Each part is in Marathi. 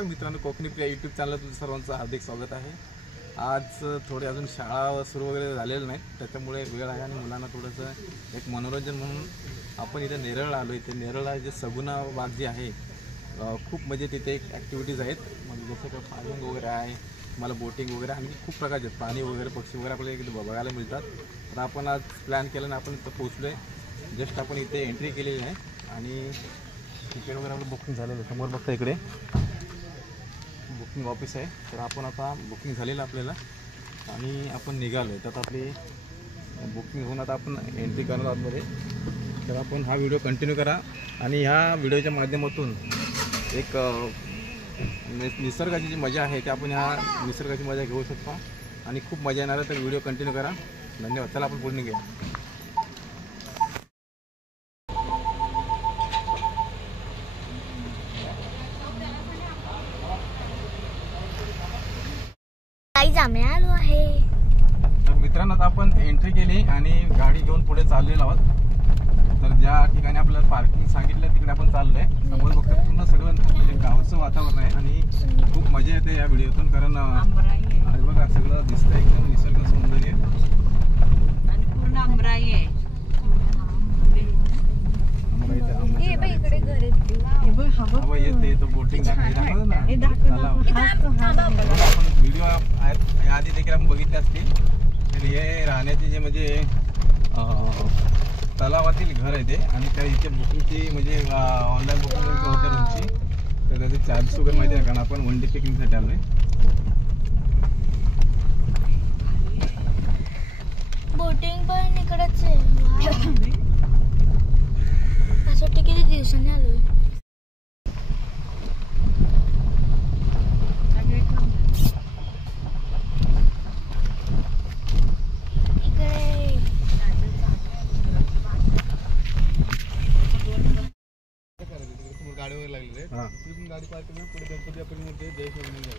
मित्रांनो, कोकणी प्रिया यूट्यूब चॅनल तुमचं सर्वांचं हार्दिक स्वागत आहे। आज थोडे अजून शाळा सुरू वगैरे झालेलं नाही, त्याच्यामुळे वेळ आहे आणि मुलांना थोडंसं एक मनोरंजन म्हणून आपण इथे नेरळ आलो। इथे नेरळला जे सगुना बाग जे आहे खूप म्हणजे तिथे एक ॲक्टिव्हिटीज आहेत, म्हणजे जसं की फार्मिंग वगैरे आहे, मला बोटिंग वगैरे आणि खूप प्रकारचे प्राणी वगैरे पक्षी वगैरे आपल्याला इथे बघायला मिळतात। तर आपण आज प्लॅन केलं आणि आपण इथं पोहोचलो आहे। जस्ट आपण इथे एंट्री केलेली आहे आणि तिकीट वगैरे आपलं बुकिंग झालेलं आहे। समोर बघता इकडे बुकिंग ऑफिस आहे। तर आपण आता बुकिंग झालेलं आपल्याला आणि आपण निघालो आहे। तर आपली बुकिंग होऊन आता आपण एंट्री करणार आतमध्ये। तर आपण हा व्हिडिओ कंटिन्यू करा आणि ह्या व्हिडिओच्या माध्यमातून एक निसर्गाची जी मजा आहे ते आपण ह्या निसर्गाची मजा घेऊ शकता आणि खूप मजा येणार आहे। तर व्हिडिओ कंटिन्यू करा। धन्यवाद। चला आपण पुढे निघूया। आम्ही आलो आहे। तर मित्रांनो, आता आपण एंट्री केली आणि गाडी घेऊन पुढे चाललेलो आहोत। तर ज्या ठिकाणी आपल्याला पार्किंग सांगितलं तिकडे आपण चाललोय। समोर बघतो पूर्ण सगळं गावचं वातावरण आहे आणि खूप मजा येते या व्हिडिओतून, कारण बघा सगळं दिसतंय एकदम निसर्ग सौंदर्य आणि पूर्ण आमराई आहे। हवा येते तो बोटिंग व्हिडिओ आधी देखील आपण बघितले असतील। तर हे राहण्याचे जे म्हणजे तलावातील घर आहे ते, आणि त्या इथे बुकिंगची म्हणजे ऑनलाईन बुकिंग होते रूमची। तर त्याचे चार्जेस वगैरे माहिती आहे, कारण आपण वन डे पिकनिकसाठी आलोय। बोटिंग पण इकडेच आहे। असं किती दिवसांनी आलोय। गाडी वगैरे लागलेली आहे, गाडी पार्क करून पुढे गणपती आपण मध्ये देश म्हणून जाऊ।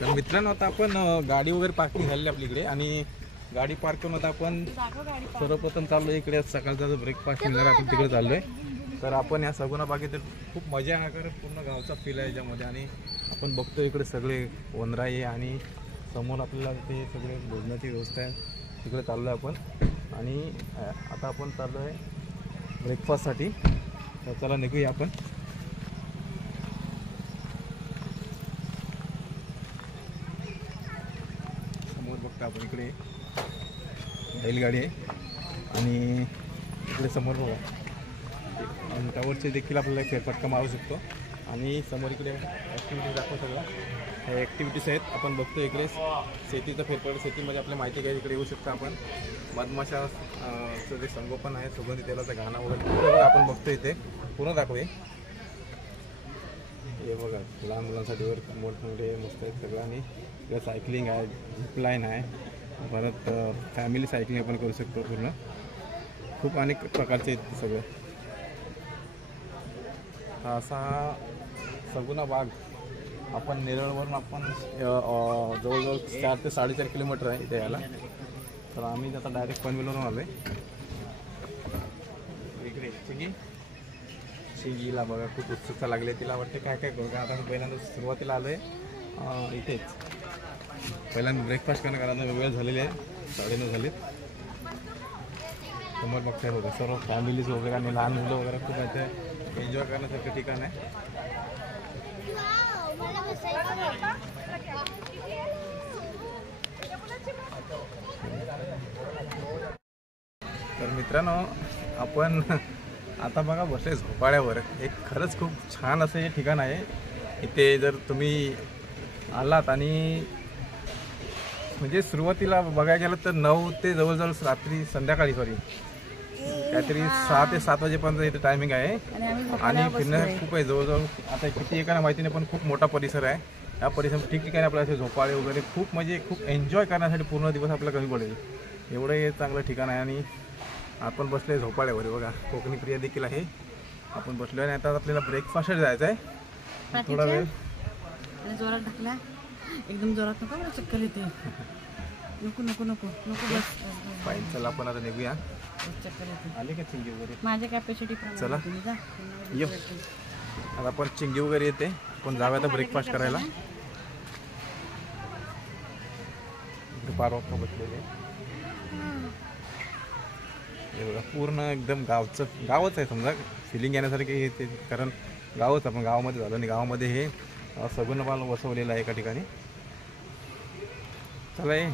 तर मित्रांनो, आता आपण गाडी वगैरे पार्किंग झालेली आपल्याकडे आणि गाडी पार्क करून आता आपण सर्वप्रथम चाललो इकडे। सकाळचा जो ब्रेकफास्ट मिळणार आपण तिकडे चाललोय। तर आपण या सगुना बागेत खूप मजा आहे, कारण पूर्ण गावचा फील आहे याच्यामध्ये। आणि आपण बघतो इकडे सगळे वनराई आहे आणि समोर आपल्याला ते सगळे भोजनाची व्यवस्था आहे, तिकडे चाललो आहे आपण। आणि आता आपण चाललो आहे ब्रेकफास्टसाठी। तर चला निघूया आपण। समोर बघता आपण इकडे बैलगाडी आहे आणि इकडे समोर बघा आणि त्यावरचे देखील आपल्याला एक फेरफटका मारू शकतो। आणि समोर इकडे ॲक्टिव्हिटीज दाखवतो सगळं, हे ॲक्टिव्हिटीज आहेत। आपण बघतो इकडे शेतीचं फेरफटका, शेतीमध्ये आपल्या माहिती घ्यायला इकडे येऊ शकतो आपण। मधमाशाचं जे संगोपन आहे, सुगंधी तेलाचा घाणा वगैरे आपण बघतो इथे पूर्ण दाखवे। हे बघा लहान मुलांसाठी वर मोठमोठे मस्त आहेत सगळं। आणि इकडे सायकलिंग आहे, झिपलाईन आहे, परत फॅमिली सायकलिंग आपण करू शकतो पूर्ण। खूप अनेक प्रकारचे आहेत सगळं। असा सगुना बाग आपण नेरळवरून आपण जवळजवळ 4 ते 4.5 किलोमीटर आहे इथे यायला। तर आम्ही आता डायरेक्ट पनवेलवरून आलो आहे। इकडे शिंगीला बघा खूप उत्सुकता लागली, तिला वाटते काय काय करू। आता मी पहिल्यांदा सुरुवातीला आलो आहे इथेच, पहिल्यांदा ब्रेकफास्ट करणं, कारण वेळ झालेली आहे, 9:30 झालेत। समोर बघताय बघा सर्व फॅमिलीज वगैरे आणि लहान मुलं वगैरे खूप इथे एन्जॉय करण्यासारखं ठिकाण आहे। तर मित्रांनो, आपण आता बघा बसले झोपाळ्यावर। एक खरंच खूप छान असं हे ठिकाण आहे। इथे जर तुम्ही आलात आणि म्हणजे सुरुवातीला बघायला गेलं तर 9 ते जवळजवळ संध्याकाळी काहीतरी 6 ते 7 वाजेपर्यंत इथे टायमिंग आहे। आणि फिरण्यासाठी खूप आहे, जवळजवळ आता किती एकाला माहिती नाही, पण खूप मोठा परिसर आहे। या परिसरात ठिकठिकाणी आपल्याला असे झोपाळे वगैरे खूप म्हणजे खूप एन्जॉय करण्यासाठी पूर्ण दिवस आपल्याला कमी पडेल एवढं हे चांगलं ठिकाण आहे। आणि आपण बसले झोपाळ्यावर बघा, कोकणी प्रिया देखील आहे। आपण बसलो आणि आता आपल्याला ब्रेकफास्टसाठी जायचं आहे। थोडा वेळ जोरात ढकला, एकदम जोरात नका, मला चक्कर येते। नको नको नको नको बस फाईन. चला आपण आता निघूया. चक्कर येते. आले का चिंगी वगैरे? माझ्या कॅपॅसिटी चला. तुम्ही जा. ये. आता आपण चिंगी वगैरे येते. आपण जाऊया आता ब्रेकफास्ट करायला. पार वाजता बसलेले. हे बघा पूर्ण एकदम गावच आहे समजा. फिलिंग येण्यासारखे हे ते, कारण गावच आपण गावामध्ये झालो आणि गावामध्ये हे सगुणपाल बसवलेलं आहे एका ठिकाणी. चला ये.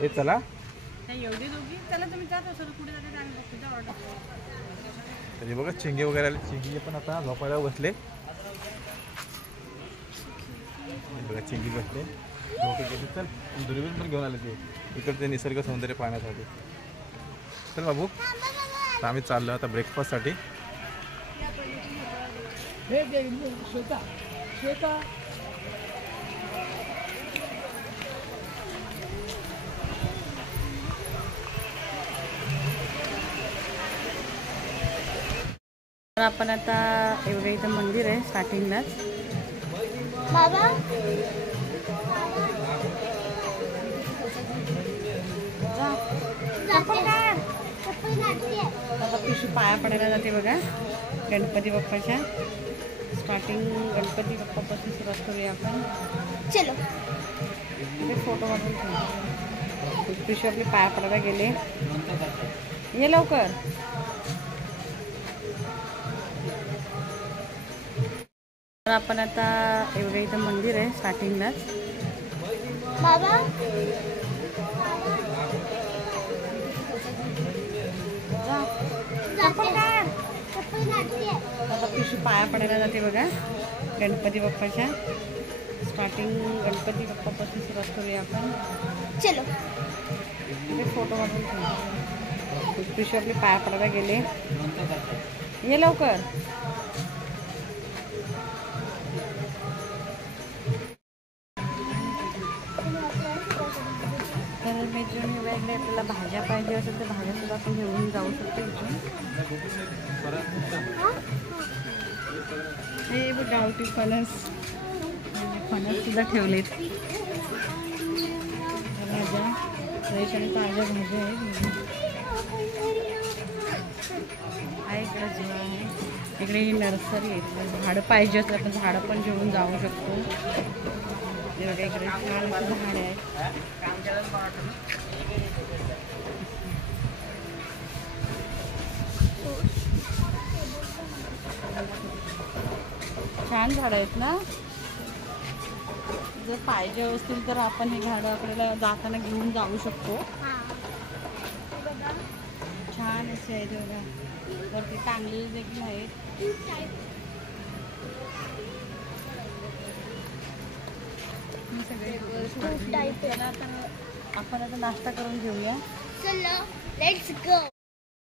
हे चला. एवढी दोघी चला तुम्ही जात असाल कुठे जाते आम्ही बघतो जा ऑर्डर. तरी बघा चिंगे वगैरे आले. चिंगी पण आता झोपायला बसले. बघा चिंगी बसले झोपे गेले. चल दुर्बीण पण घेऊन आले ते इकडचे निसर्ग सौंदर्य पाहण्यासाठी. चल बाबू आता आम्ही चाललो आता ब्रेकफास्टसाठी. तर आपण आता एवढं इथं मंदिर आहे स्टार्टिंगलाच. बाबा आता पिशू पाया पडायला जाते बघा गणपती बाप्पाच्या. स्टार्टिंग गणपती बाप्पापासून सुरुवात करूया आपण. चलो इथे फोटो काढून ठेवू. पिशू आपले पाया पडायला गेले. ये लवकर. तर आपण आता एवढं इथं मंदिर आहे स्टार्टिंगलाच. बाबा आता पिशू पाया पडायला जाते बघा गणपती बाप्पाच्या. स्टार्टिंग गणपती बाप्पापासून सुरुवात करूया आपण. चलो इथे फोटो काढून ठेवू. पिशू आपले पाया पडायला गेले. ये लवकर. तर इथून वेगळे आपल्याला भाज्या पाहिजे असेल तर भाज्या सुद्धा आपण घेऊन जाऊ शकतो इथून. हे बघ गावठी फणस. फणस सुद्धा ठेवलेत. भाज्या फ्रेश आणि ताज्या भाज्या आहे. इकडे झाड आहे. इकडे ही नर्सरी आहे. झाडं पाहिजे असं आपण झाडं पण घेऊन जाऊ शकतो. इकडे छान झाड आहे. छान झाडं आहेत ना. जर पाहिजे असतील तर आपण हे झाडं आपल्याला जाताना घेऊन जाऊ शकतो. छान असे आहेत बघा. वरती टांगलेले देखील आहेत. आपण आता नाश्ता करून घेऊया. चलो लेट्स गो.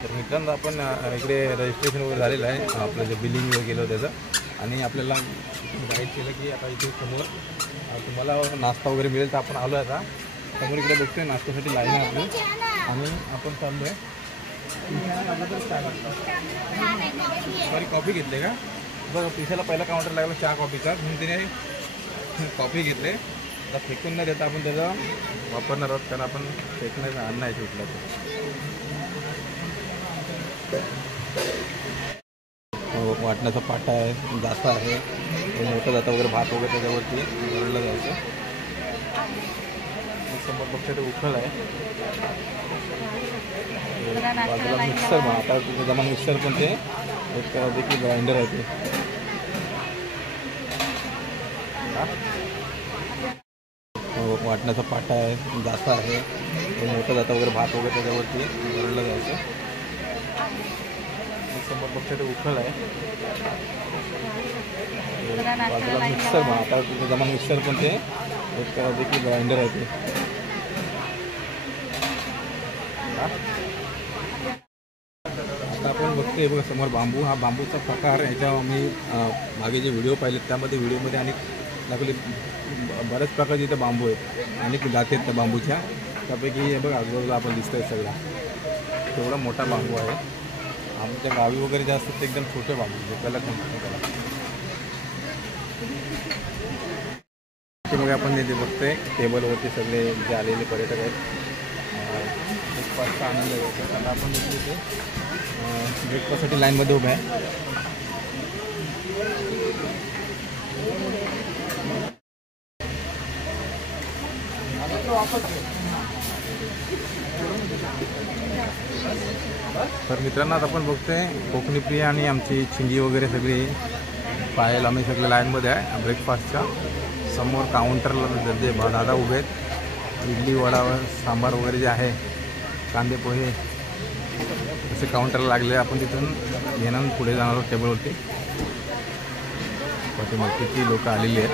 तर मित्रांनो आपण इकडे रजिस्ट्रेशन वगैरे झालेलं आहे. आपलं जे बिलिंग वगैरे केलं त्याचं आणि आपल्याला गाईड केलं की आता इथे समोर तुम्हाला नाश्ता वगैरे मिळेल. तर आपण आलो आता समोर इकडे बघतोय नाश्त्यासाठी लाईन आहे आपली आणि आपण चाललो आहे. सॉरी कॉफी घेतले का बघा. पिशाला पहिला काउंटर लागला चहा कॉफीचा म्हणून तिने कॉफी घेतले. आता फेकून न देता आपण त्याचा वापरणार आहोत कारण आपण फेकण्याचं अन्न आहे सुटलं तर. वाटण्याचा पाटा आहे. जाता आहे. मोठं जाता वगैरे भात वगैरे त्याच्यावरती भरलं जायचं. समोर बघता ते उखळ आहे. बाजूला मिक्सर आता जमा मिक्सर पण ते एक देखील ग्राइंडर आहे ते. वाटण्याचा पाटा आहे. जाता आहे. मोठं जाता वगैरे भात वगैरे त्याच्यावरती भरलं जायचं. समोर बघता ते उखळ आहे. बाजूला मिक्सर आता जमा मिक्सर पण ते एक देखील ग्राइंडर आहे ते. आता आपण बघतोय बघा समोर बांबू. हा बांबूचा प्रकार ह्याच्या मी मागे जे व्हिडिओ पाहिले त्यामध्ये व्हिडिओमध्ये अनेक दाखवले बऱ्याच प्रकारचे इथं बांबू आहेत. अनेक जाती आहेत त्या बांबूच्या. त्यापैकी हे बघा आजूबाजूला आपण दिसतोय सगळा तेवढा मोठा बांबू आहे. आमच्या गावी वगैरे जे असतात ते एकदम छोटे बांबू झोपायला म्हणतात त्याला. ते मग आपण इथे बघतोय टेबलवरती सगळे जे आलेले पर्यटक आहेत ब्रेकफास्टचा आनंद घेतो. आता आपण इथे ब्रेकफास्टसाठी लाईनमध्ये उभे आहे. तर मित्रांनो आता आपण बघतोय कोकणी प्रिय आणि आमची चिंगी वगैरे सगळी पाहायला आम्ही सगळे लाईनमध्ये आहे. ब्रेकफास्टच्या समोर काउंटरला जे दादा उभे आहेत. इडली वडा सांबार वगैरे जे आहे कांदे पोहे असे काउंटरला लागले. आपण तिथून घेणार पुढे जाणार आहोत टेबलवरती. मग किती लोक आलेली आहेत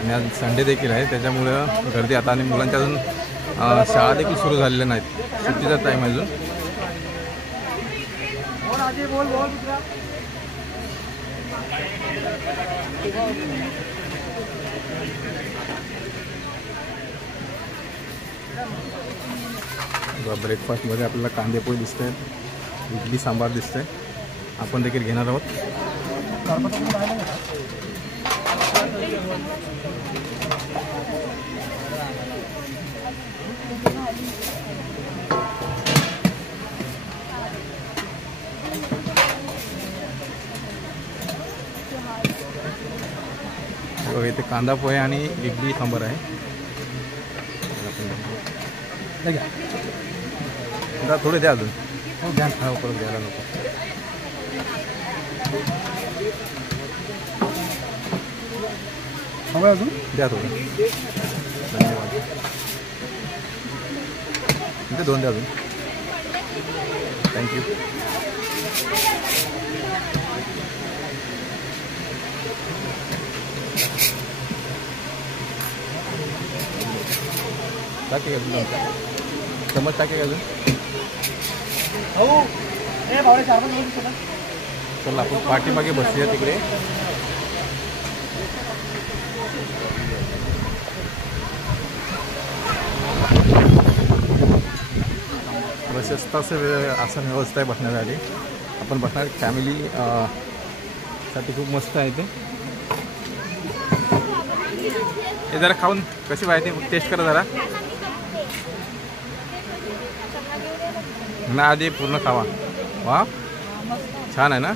आणि आज संडे देखील आहे त्याच्यामुळं गर्दी आता. आणि मुलांच्या अजून शाळा देखील सुरू झालेल्या नाहीत. सुट्टीचा टाईम आहे अजून. ब्रेकफास्टमध्ये आपल्याला कांदे पोहे दिसत आहेत, इडली सांबार दिसतंय. आपण देखील घेणार आहोत. बघा इथे कांदा पोहे आणि इडली सांबार आहे. थोडे द्या अजून. घ्या परत घ्यायला नको. हवं अजून द्या थोडं. धन्यवाद. इथे 2 द्या अजून. थँक्यू. टाके अजून चमच टाके अजून. चला आपण पाठीमागे बसूया तिकडे. प्रशस्त असं आसन व्यवस्था आहे बसण्यासाठी. आपण बसणार फॅमिली साठी खूप मस्त आहे ते. हे जरा खाऊन कशी पाहिजे टेस्ट करा जरा ना. आधी पूर्ण खावा. वा छान आहे ना.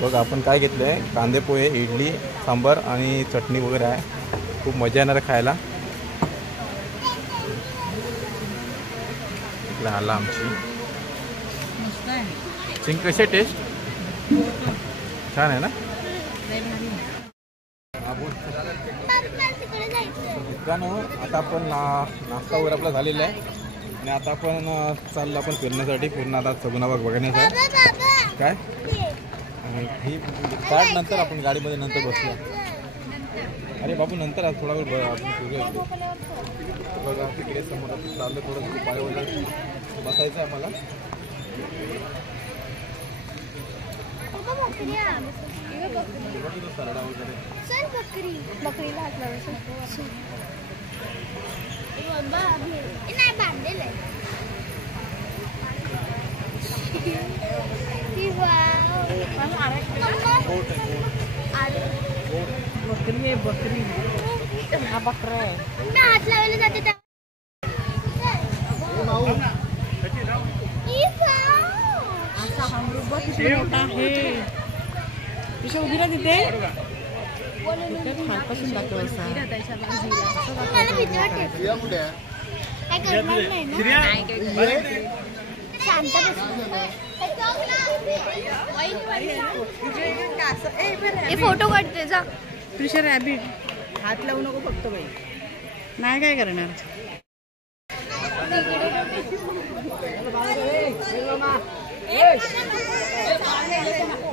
बघा आपण काय घेतलं आहे. कांदे पोहे, इडली सांबार आणि चटणी वगैरे आहे. खूप मजा येणार आहे खायला. इकडे आला आमची चिंग. कशी टेस्ट छान आहे ना. मित्रांनो आता आपण नाश्ता वगैरे आपला झालेला आहे आणि आता आपण चाललो आपण फिरण्यासाठी. पूर्ण आता सगुणाबाग बघण्यासाठी. काय ही कार्ड नंतर आपण गाडीमध्ये नंतर बसूया. अरे बाबू नंतर आज थोडा वेळ आपण फिरूया. बघा तिकडे समोर चाललं थोडं पाय वगैरे बसायचं आहे मला. सरडा वगैरे बकरीला हात लावायचं. नाही बांधलेलं आहे. बकरी आहे बकरी. हा बकरा आहे. मी हात लावायला जाते त्या. किती मोठा आहे. तिथे उभी ना तिथे खापासून दाखव असा. मला भीती वाटते. काय करणार नाही ना. शांत फोटो काढते जा. तुझ्या रॅबिट हात लावू नको फक्त बाई. नाही काय करणार.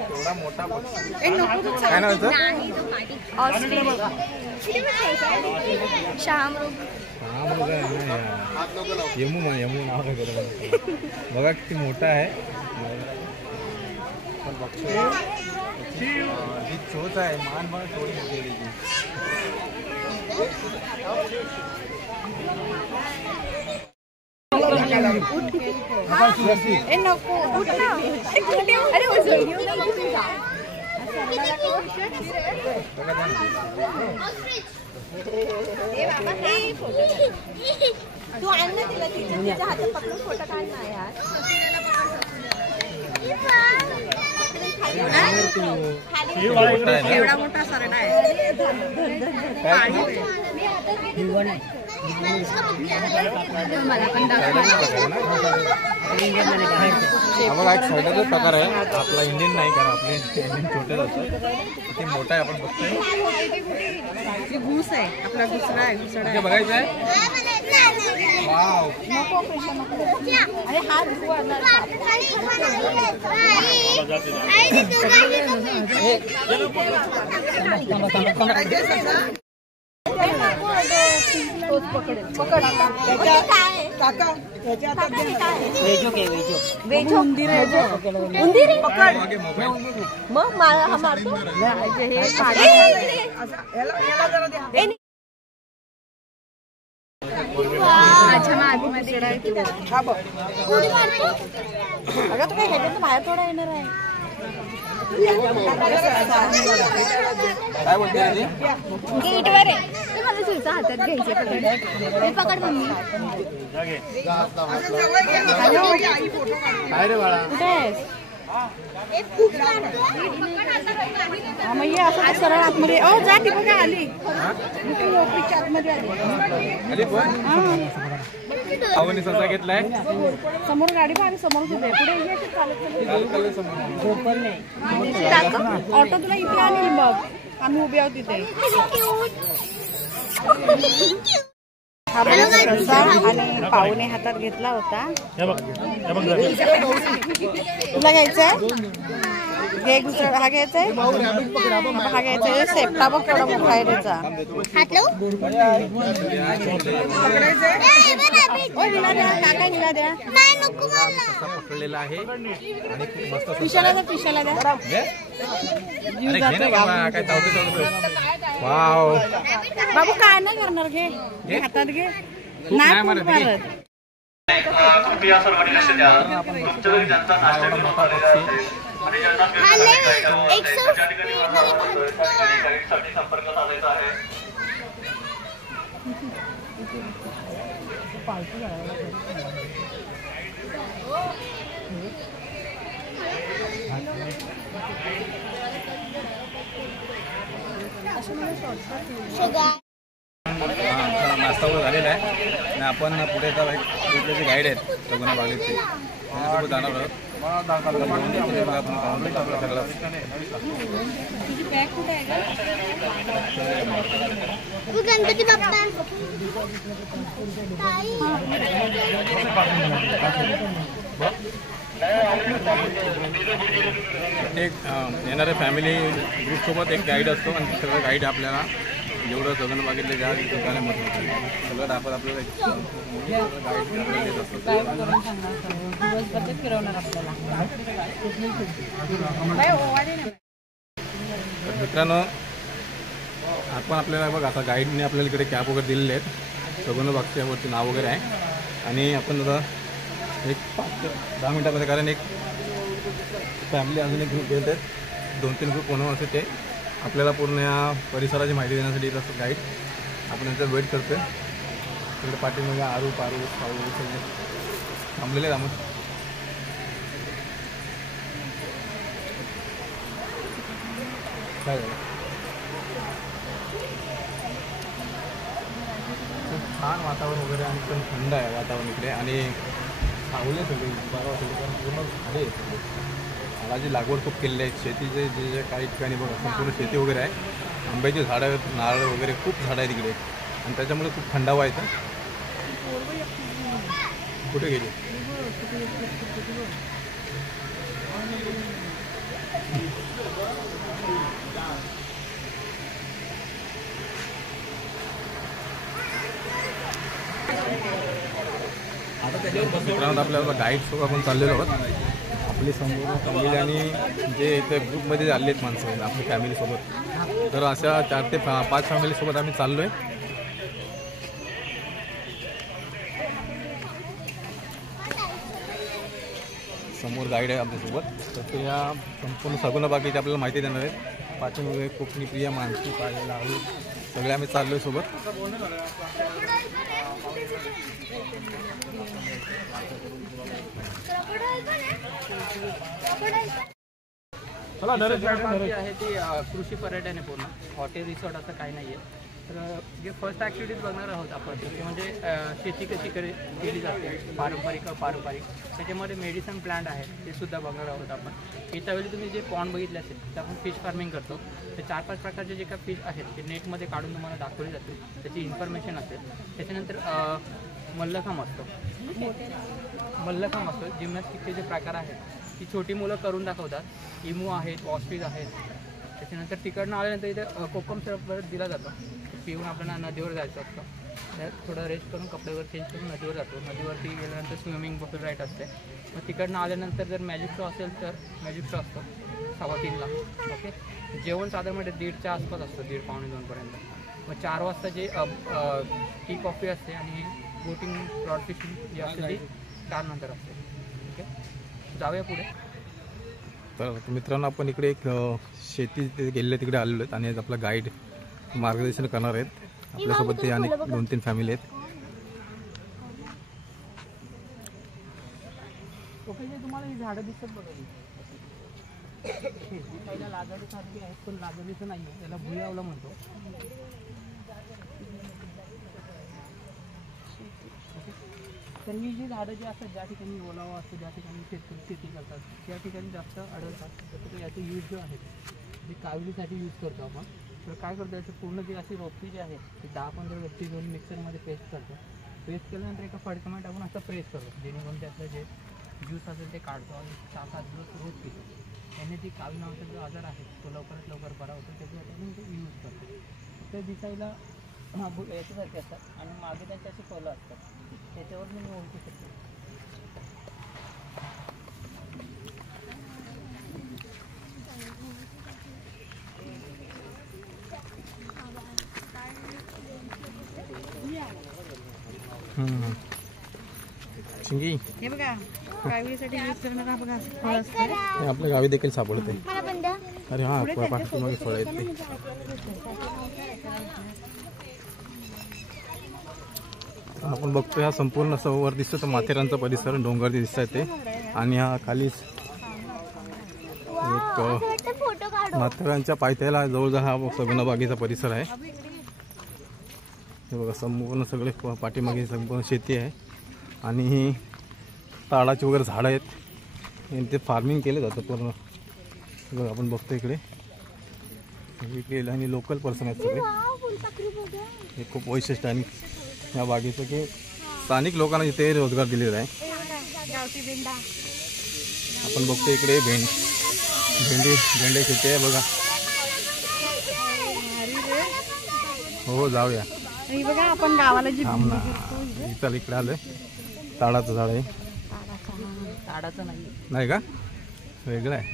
एवढा मोठा काय नाव यमू नाव आहे. बघा किती मोठा आहे. पण बघतोय ही चोच आहे. मान बघा थोडी मोठी. ए नको उठ ना. अरे तू आण ना तिला तिच्या हातात पकडून फोटो काढ ना यार. एवढा मोठा सरडा आहे. मला पण बघा एक साईडचा प्रकार आहे आपला इंडियन नाही कारण आपले इंडियन छोटे असतं ते मोठा आहे आपण बघतोय. घुस आहे आपला दुसरा आहे घुसडा बघायचं आहे. वाव अरे हात मग हा मारतो. माझ्या मागीमध्ये अगं तू काय ह्याच्यात बाहेर थोडा येणार आहे. काय बोलते गेटवर आहे ते मला तुझ्या हातात घ्यायचे. पकड मम्मी. काय रे बाळा कुठे आहेस? मग ये असं सरळ आतमध्ये. ओ जा ती बघा आली आतमध्ये आली. आवनी ससा घेतलाय समोर गाडी पाहिजे समोर उभे पुढे ये की चालत ऑटो तुला इथे आणेल मग. आम्ही उभे आहोत तिथे. हा प्रसाद आणि पाहुणे हातात घेतला होता. तुला घ्यायचंय घे घुसळ. हा घ्यायचाय हा घ्यायचा सेपटा बघ केवढा मोठा आहे त्याचा. काका निला द्या पकडलेला आहे आणि खूप मस्त पिशाला द्या पिशाला द्या. काय चावते. वाव बाबू काय नाही करणार घे हातात घे. नाही मारत. कृपया सर्वांनी लक्ष द्या. तुमच्या घरी ज्यांचा नाश्ता करून आलेला आहे आणि ज्यांना गाईडसाठी संपर्क साधायचा आहे. नाश्ता वगैरे झालेला आहे आणि आपण पुढे जे गाईड आहेत सगुणा बागेचे त्यांच्यासोबत जाणार आहोत. गणपती बाप्पा एक येणाऱ्या फॅमिली ग्रुपसोबत एक गाईड असतो आणि सगळं गाईड आपल्याला जेवढं सगळं बघितले ज्या ठिकाणी मत सगळं दाखवत आपल्याला गाईड देत असतो. फिरवणार आपल्याला. मित्रांनो आपण आपल्याला बघ आता गाईडने आपल्याला इकडे कॅब वगैरे दिलेले आहेत. सगुण बागच्यावरती नाव वगैरे आहे आणि आपण आता एक 5 ते 10 मिनटामध्ये कारण एक फॅमिली अजून एक ग्रुप येत आहेत. 2-3 ग्रुप होणं असं ते आपल्याला पूर्ण या परिसराची माहिती देण्यासाठी येत असतात गाईड. आपण यांचा वेट करतोय. तिकडे पाठीमध्ये आरू पारू पाऊ सगळे थांबलेले आहेत. काय झालं खूप छान वातावरण वगैरे आणि पण थंड आहे वातावरण इकडे आणि सावले सगळे बरं कारण पूर्ण झाडे आहेत सगळे. झाडाची लागवड खूप केलेली आहे. शेतीचे जे काही ठिकाणी बघा संपूर्ण शेती वगैरे आहे. आंब्याची झाडं आहेत नारळ वगैरे खूप झाडं आहेत इकडे आणि त्याच्यामुळे खूप थंडावा येतं. कुठे गेली मित्रांनो आपल्याला गाईडसोबत आपण चाललेलो आहोत. आपली संपूर्ण फॅमिली आणि जे इथे ग्रुपमध्ये आले आहेत माणसं आपली फॅमिलीसोबत तर अशा 4 ते 5 फॅमिलीसोबत आम्ही चाललो आहे. समोर गाईड आहे आमच्यासोबत. तर ते या संपूर्ण सगुणा बागेची आपल्याला माहिती देणार आहेत. पाठीमागे कोकणी प्रिया माणसी पाहिलेला आहोत, सगळे आम्ही चाललोय सोबत. जी आहे ती कृषी पर्यटन आहे पूर्ण, हॉटेल रिसॉर्ट असं काही नाही आहे. तर जे फर्स्ट ॲक्टिव्हिटीज बघणार आहोत आपण ते म्हणजे शेती कशी केली जाते पारंपरिक त्याच्यामध्ये मेडिसन प्लांट आहे ते सुद्धा बघणार आहोत आपण. याच्यावेळी तुम्ही जे पॉन्ड बघितले असेल तर आपण फिश फार्मिंग करतो. ते 4-5 प्रकारचे जे काही फिश आहेत ते नेटमध्ये काढून तुम्हाला दाखवले जातील, त्याची इन्फॉर्मेशन असेल. त्याच्यानंतर मल्लखांब असतो, जिम्नॅस्टिकचे जे प्रकार आहेत ती छोटी मुलं करून दाखवतात. इमू आहेत, ऑस्ट्रिच आहेत. त्याच्यानंतर तिकडनं आल्यानंतर इथे कोकम सिरप दिला जातो, पिऊन आपल्याला नदीवर जायचं असतं. त्यात थोडं रेस्ट करून कपड्यावर चेंज करून नदीवर जातो. नदीवरती गेल्यानंतर स्विमिंग बफल राईट असते. मग तिकडनं आल्यानंतर जर मॅजिक शो असेल तर मॅजिक शो असतो 3:15ला. ओके, जेवण साधारण 1:30च्या आसपास असतं, 1:30-2:पर्यंत. मग 4 वाजता जे टी कॉफी असते आणि बोटिंग रॉड फिशिंग जी असते ती 4 नंतर असते. ओके, जाऊया पुढे. तर मित्रांनो, आपण इकडे एक शेती गेलेले तिकडे आलेलो आहेत आणि आपला गाईड मार्गदर्शन करणार आहेत. आपल्यासोबत ते अनेक 2-3 फॅमिली आहेत. ओके, तुम्हाला ही झाडं दिसत बघा, पहिल्या लाजाडीसारखी आहेत पण लाजाडीचं नाही आहे, त्याला भुयावला म्हणतो. तर ही जी झाडं जी असतात ज्या ठिकाणी ओलावा असतो, ज्या ठिकाणी शेतकरी शेती करतात त्या ठिकाणी जास्त आढळतात. तर याचे यूज जो आहे जे काविलीसाठी यूज करतो आपण. तर काय करतो, याचे पूर्ण जे अशी रोपटी जी आहे ती 10-15 रोपटी घेऊन मिक्सरमध्ये पेस्ट करतो. पेस्ट केल्यानंतर एका फडक्यामध्ये टाकून असं प्रेस करतो, जेणेकरून त्यातलं जे ज्यूस असेल ते काढतो आणि 6-7 दिवस रोज पितो. त्याने जी कावी नावाचा जो आजार आहे तो लवकरात लवकर बरा होतो. त्याच्यासाठी आपण ते यूज करतो. ते दिसायला याच्यासारखे असतात आणि मागे त्यांचे असे फळं असतात, त्याच्यावर मी ओळखू शकतो. शिंगी हे बघा, काविलीसाठी यूज करणार हा बघा फळ असतं. हे आपल्या गावी देखील सापडते. मला पण द्या. अरे हा, पाठीमागे फळ आहेत ते. आपण बघतो हा संपूर्ण असं वर दिसतो तो माथेरानचा परिसर, डोंगर दिसत आहे ते. आणि हा खाली एक फोटो काढू. माथेरानच्या पायथ्याला जवळजवळ हा सगुणा बागेचा परिसर आहे. हे बघा, संपूर्ण सगळे पाठीमागे संपूर्ण शेती आहे आणि ताडाची वगैरे झाडं आहेत आणि ते फार्मिंग केलं जातं पूर्ण. बघा, आपण बघतो इकडे केलं आणि लोकल पर्सन आहेत सगळे. हे खूप वैशिष्ट्य आणि या बागेचं की स्थानिक लोकांना इथे रोजगार दिलेला आहे. आपण बघतो इकडे भेंडी शेती आहे बघा. हो, जाऊया. बघा, आपण गावाला जी थांब ना, चल इकडे आलोय. ताडाचं झाड आहे. ताडाचं नाही का, वेगळं आहे.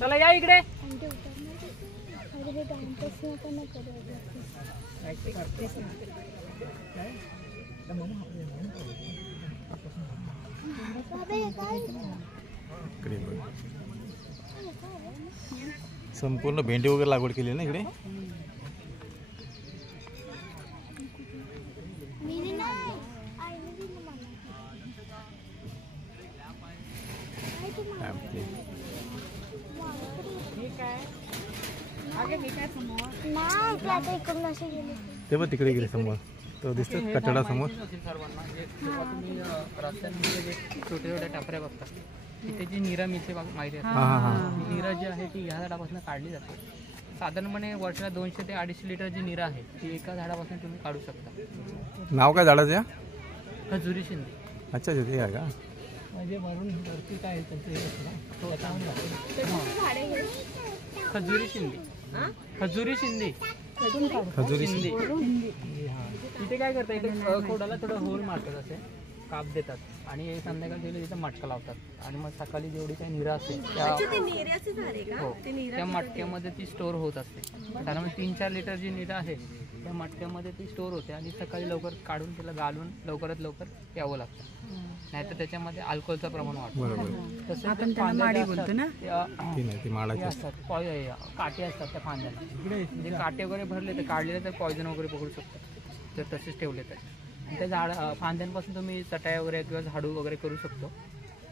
चला या इकडे. इकडे बघ, संपूर्ण भेंडी वगैरे लागवड केली ना इकडे. ते बघ तिकडे गेले समोर, तो दिसतो कटडा समोर. सर्वांना तुम्ही रस्त्यांमध्ये जे छोटे छोटे टापऱ्या बघतात तिथे जी नीरा मिळते माहिती आहे. नीरा जी आहे ती ह्या झाडापासून काढली जाते. साधारणपणे वर्षाला 200 ते 250 लिटर जी नीरा आहे ती एका झाडापासून तुम्ही काढू शकता. नाव काय झाडाचं? खजुरी शिंदे. अच्छा, ते आहे का? म्हणजे वरून वरती काय तो खजुरी शिंदे. खजुरी शिंदे. खजुरी शिंदे. इथे काय करता, इथे खोडाला थोडं होल मारतात असे काप देतात आणि संध्याकाळी गेले तिथं मटका लावतात आणि मग सकाळी जेवढी काही निरा असते त्या हो त्या मटक्यामध्ये ती स्टोर होत असते. त्यामुळे 3-4 लिटर जी निरा आहे त्या मटक्यामध्ये ती स्टोर होते आणि सकाळी लवकर काढून त्याला घालून लवकरात लवकर प्यावं लागतं, नाहीतर त्याच्यामध्ये अल्कोहोलचं प्रमाण वाढतं. तसं आपण त्याला माडी बोलतो ना, असतात काटे असतात त्या फांद्याला, जे काटे वगैरे भरले तर काढले तर पॉयझन वगैरे पकडू शकतात जर तसेच ठेवले तर. आणि त्या फांद्यांपासून तुम्ही चटाई वगैरे किंवा झाडू वगैरे करू शकतो.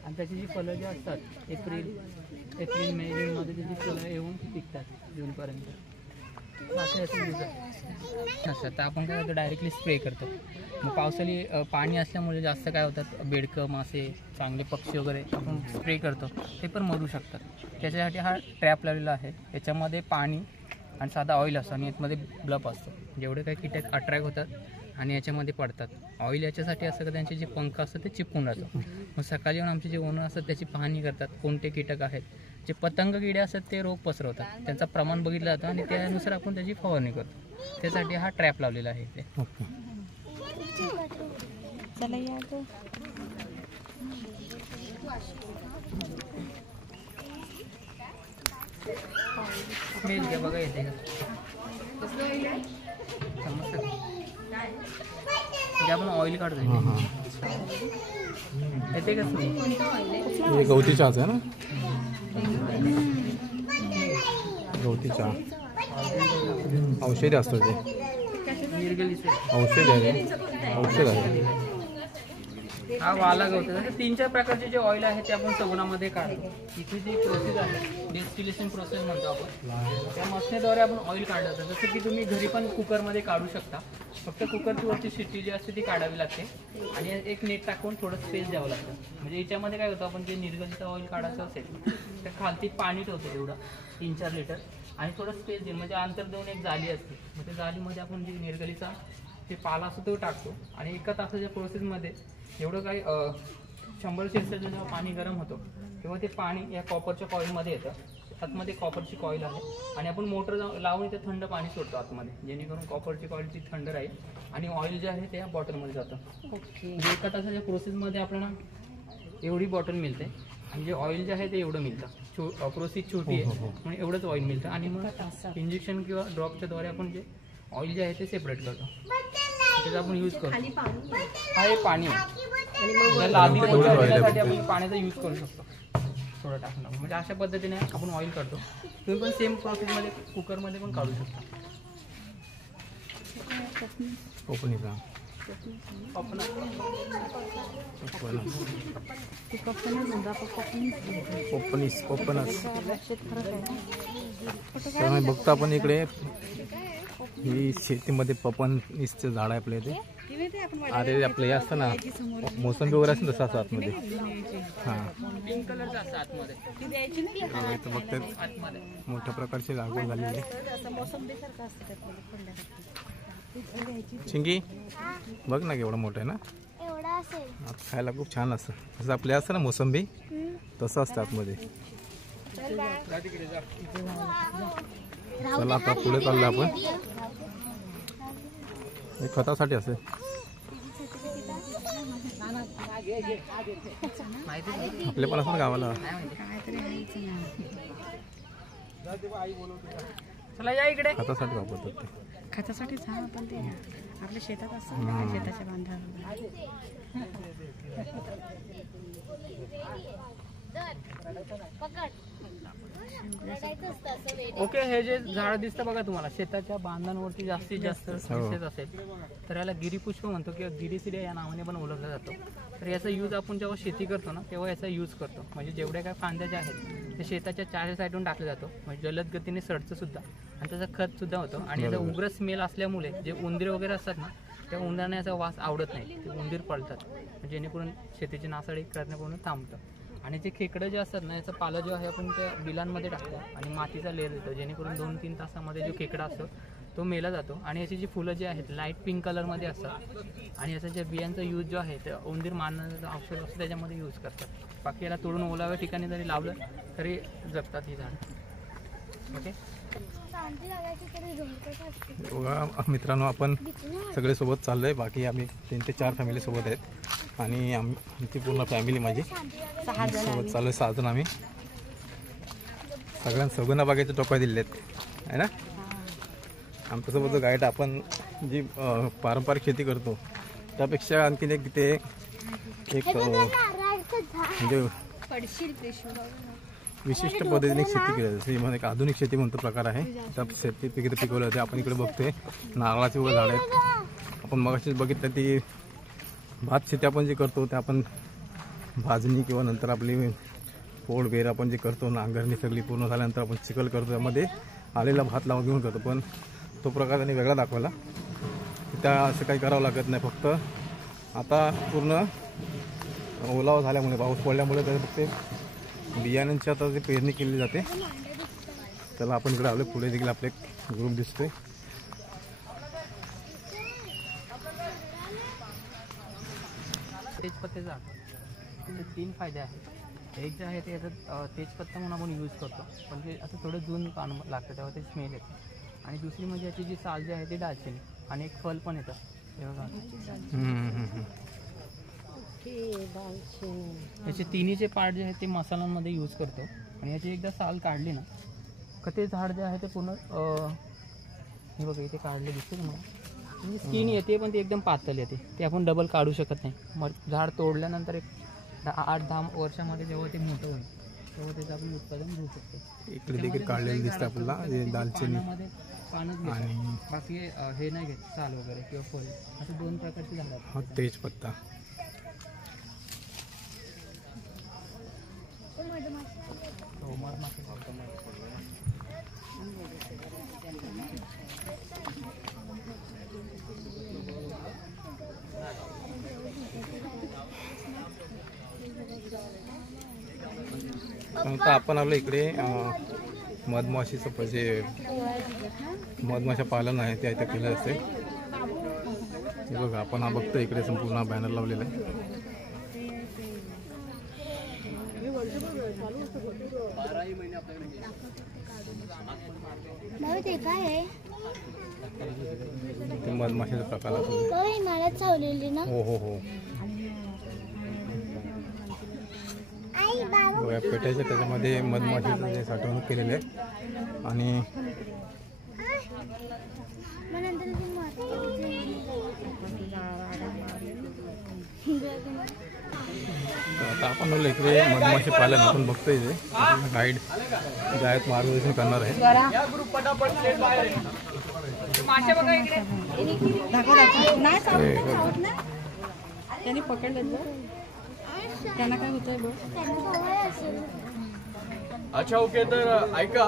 आणि त्याची जी फळं जी असतात एप्रिल मे जूनमध्ये त्याची फुलं येऊन पिकतात जूनपर्यंत. असं तर आपण काय करतो डायरेक्टली स्प्रे करतो. मग पावसाळी पाणी असल्यामुळे जास्त काय होतात बेडकं मासे चांगले पक्षी वगैरे आपण स्प्रे करतो ते पण मरू शकतात. त्याच्यासाठी हा ट्रॅप लावलेला आहे. याच्यामध्ये पाणी आणि साधा ऑइल असतो आणि याच्यामध्ये ब्लफ असतो. जेवढे काही कीटक अट्रॅक्ट होतात आणि याच्यामध्ये पडतात. ऑइल याच्यासाठी असं का त्यांचे जे पंख असतात ते चिपकून राहतं. मग सकाळी येऊन आमचे जे ओनर असतात त्याची पाहणी करतात कोणते कीटक आहेत. जे पतंग किडे असतात ते रोग पसरवतात, त्यांचं प्रमाण बघितलं जातं आणि त्यानुसार आपण त्याची फवारणी करतो. त्यासाठी हा ट्रॅप लावलेला आहे इथे. चला या गं. स्मेल घ्या बघा येते जे आपण ऑइल काढतो येते का स्मेल? गवती चहाच आहे ना, गवती चहा औषधी असतो ते, औषध आहे. हा वाला गवत आहे. 3-4 प्रकारचे जे ऑइल आहे ते आपण सगुणामध्ये काढतो. इथे जी प्रोसेस आहे डिस्टिलेशन प्रोसेस म्हणतो आपण, त्या मशनीद्वारे आपण ऑइल काढलं जातं. जसं की तुम्ही घरी पण कुकरमध्ये काढू शकता. फक्त कुकरची वरची शिट्टी जी असते ती काढावी लागते आणि एक नेट टाकून थोडं स्पेस द्यावं लागतं. म्हणजे याच्यामध्ये काय होतं आपण जे निर्गलित ऑइल काढायचं असेल तर खालती पाणी ठेवतो एवढं 3-4 लिटर आणि थोडं स्पेस देऊन म्हणजे अंतर देऊन एक जाली असते. मग त्या जालीमध्ये आपण जी निर्गलीचा जे पाला असतो तो टाकतो आणि एका तासाच्या प्रोसेसमध्ये एवढं काही 100 सेल्सिअस जेव्हा पाणी गरम होतं तेव्हा ते पाणी या कॉपरच्या कॉईलमध्ये येतं. आतमध्ये कॉपरची कॉईल आहे आणि आपण मोटर लावून इथे थंड पाणी सोडतो आतमध्ये, जेणेकरून कॉपरची कॉईल ती थंड राहील आणि ऑइल जे आहे ते या बॉटलमध्ये जातं. म्हणजे एका तासाच्या प्रोसेसमध्ये आपल्याला एवढी बॉटल मिळते आणि जे ऑइल जे आहे ते एवढं मिळतं. प्रोसेस छोटी आहे म्हणून एवढंच ऑइल मिळतं आणि मग इंजेक्शन किंवा ड्रॉपच्या द्वारे आपण जे ऑइल जे आहे ते सेपरेट करतो, त्याचा आपण यूज करतो. हा हे पाणी आहे लादी वगैरे आपण पाण्याचा यूज करू शकतो थोडं टाकणं. म्हणजे अशा पद्धतीने आपण ऑइल काढतो. तुम्ही पण सेम प्रोसेसमध्ये कुकरमध्ये पण काढू शकता. कोकणीचा त्यामुळे बघतो आपण इकडे ही शेतीमध्ये पपनीसचं झाड आहे आपल्या इथे. अरे आपलं हे असतं ना मोसंबी वगैरे असतं तसं असं आतमध्ये. हां पिंक कलरचा असं आतमध्ये इथं बघतात मोठ्या प्रकारची लागवड झालेली आहे. चिंगी बघ ना केवढं मोठं आहे ना, आता खायला खूप छान असतं. जसं आपले असतं ना मोसंबी तसं असतं आतमध्ये. चला आता पुढे चाललो आपण. हे खतासाठी असेल आपले पण असं गावाला. चला या इकडे. खतासाठी वापरतात ते. खतासाठी छान पण ते आपल्या शेतात असतं शेताच्या बांधावर. ओके हे जे झाड दिसतं बघा तुम्हाला शेताच्या बांधांवरती जास्तीत जास्त स्पेसेस असेल तर याला गिरीपुष्प म्हणतो किंवा गिरीसिडिया या नावाने पण ओळखला जातो. तर याचा यूज आपण जेव्हा शेती करतो ना तेव्हा याचा यूज करतो. म्हणजे जेवढ्या काय फांद्या ज्या आहेत ते शेताच्या 4 साईडून टाकले जातो. म्हणजे जलद गतीने सडतं सुद्धा आणि त्याचा खत सुद्धा होतो. आणि याचा उग्र स्मेल असल्यामुळे जे उंदीर वगैरे असतात ना त्या उंदरांना याचा वास आवडत नाही, ते उंदीर पळतात जेणेकरून शेतीची नासाडी करण्यापूर्ण थांबतं. आणि जे खेकडं जे असतात ना याचा पाला जो आहे आपण त्या बिलांमध्ये टाकतो आणि मातीचा लेअर देतो जेणेकरून 2-3 तासामध्ये जो खेकडा असतो तो मेला जातो. आणि याची जी फुलं जी आहेत लाईट पिंक कलरमध्ये असतात आणि याचा ज्या बियांचा यूज जो आहे ते उंदीर मारण्याचं औषध असतं त्याच्यामध्ये यूज करतात. बाकी याला तोडून ओलाव्या ठिकाणी जरी लावलं तरी जगतात ही झाडं. ओके मित्रांनो आपण सगळे सोबत चाललोय. बाकी आम्ही 3 ते 4 फॅमिली सोबत आहेत. आणि आमची पूर्ण फॅमिली माझी 6 जण सोबत चालू आहे 6 जण आम्ही. सगळ्यांना बागेच्या टोप्या दिलेल्या आहेत आहे ना. आमच्यासोबत जो गाईड आपण जी पारंपरिक शेती करतो त्यापेक्षा आणखीन एक तिथे एक म्हणजे विशिष्ट पद्धतीने शेती केली जाते. जसं एक आधुनिक शेती म्हणतो प्रकार आहे. त्या शेती पिके पिकवलं जाते. आपण इकडे बघतोय नारळाची वगैरे झाडं आहेत. आपण मगाशीच बघितलं ती भात शेती आपण जे करतो ते आपण भाजणी किंवा नंतर आपली पोळ बेर आपण जे करतो नांगरणी सगळी पूर्ण झाल्यानंतर आपण चिखल करतो त्यामध्ये आलेला भात लावून घेऊन करतो. पण तो प्रकार त्यांनी वेगळा दाखवला. त्या असं काही करावं लागत नाही. फक्त आता पूर्ण ओलावा झाल्यामुळे पाऊस पडल्यामुळे त्याचे फक्त बियाण्यांची आता जी पेरणी केली जाते त्याला आपण इकडे आलो. पुढे देखील आपले ग्रुप दिसतोय. तेजपत्त्याचं त्याचे 3 फायदे आहेत. एक जे आहे ते याचं तेजपत्ता म्हणून आपण यूज करतो, पण ते असं थोडं जून पान लागतं तेव्हा ते स्मेल येतं. आणि दुसरी म्हणजे याची जी साल जी आहे ते दालचिनी आणि एक फल पण येतं हे बघा. याचे तिन्हीचे पार्ट जे आहेत ते मसाल्यांमध्ये यूज करतो. आणि याची एकदा साल काढली ना का ते झाड जे आहे ते पूर्ण हे बघा इथे काढले दिसते तुम्हाला. म्हणजे स्किन येते पण ती एकदम पातळ येते. ते आपण डबल काढू शकत नाही. मग झाड तोडल्यानंतर एक 8-10 वर्षामध्ये जेव्हा ते मोठं होईल तेव्हा त्याचं आपण उत्पादन घेऊ शकतो. इकडे देखील काढलेलं दिसतं आपल्याला दालचिनी पानच आणि बाकी हे नाही घेत साल वगैरे किंवा फळ. असे 2 प्रकारचे झाड आहेत. हा तेजपत्ता. आता आपण आलो इकडे मधमाशीचं जे मधमाशा पालन आहे ते इथे केलं असते. हे बघा आपण हा बघतो इकडे संपूर्ण बॅनर लावलेला आहे. ते मधमाशीचा प्रकार हो हो हो पेटायच्या त्याच्यामध्ये मधमाशीचं जे साठवणूक केलेलं आहे. आणि आता आपण इकडे मधमाशी पालन आपण बघतोय ते गाईड जे आहेत मार्गदर्शन करणार आहे. त्यांनी पकडलं त्यांना काय होतंय बघ. अच्छा ओके. तर ऐका,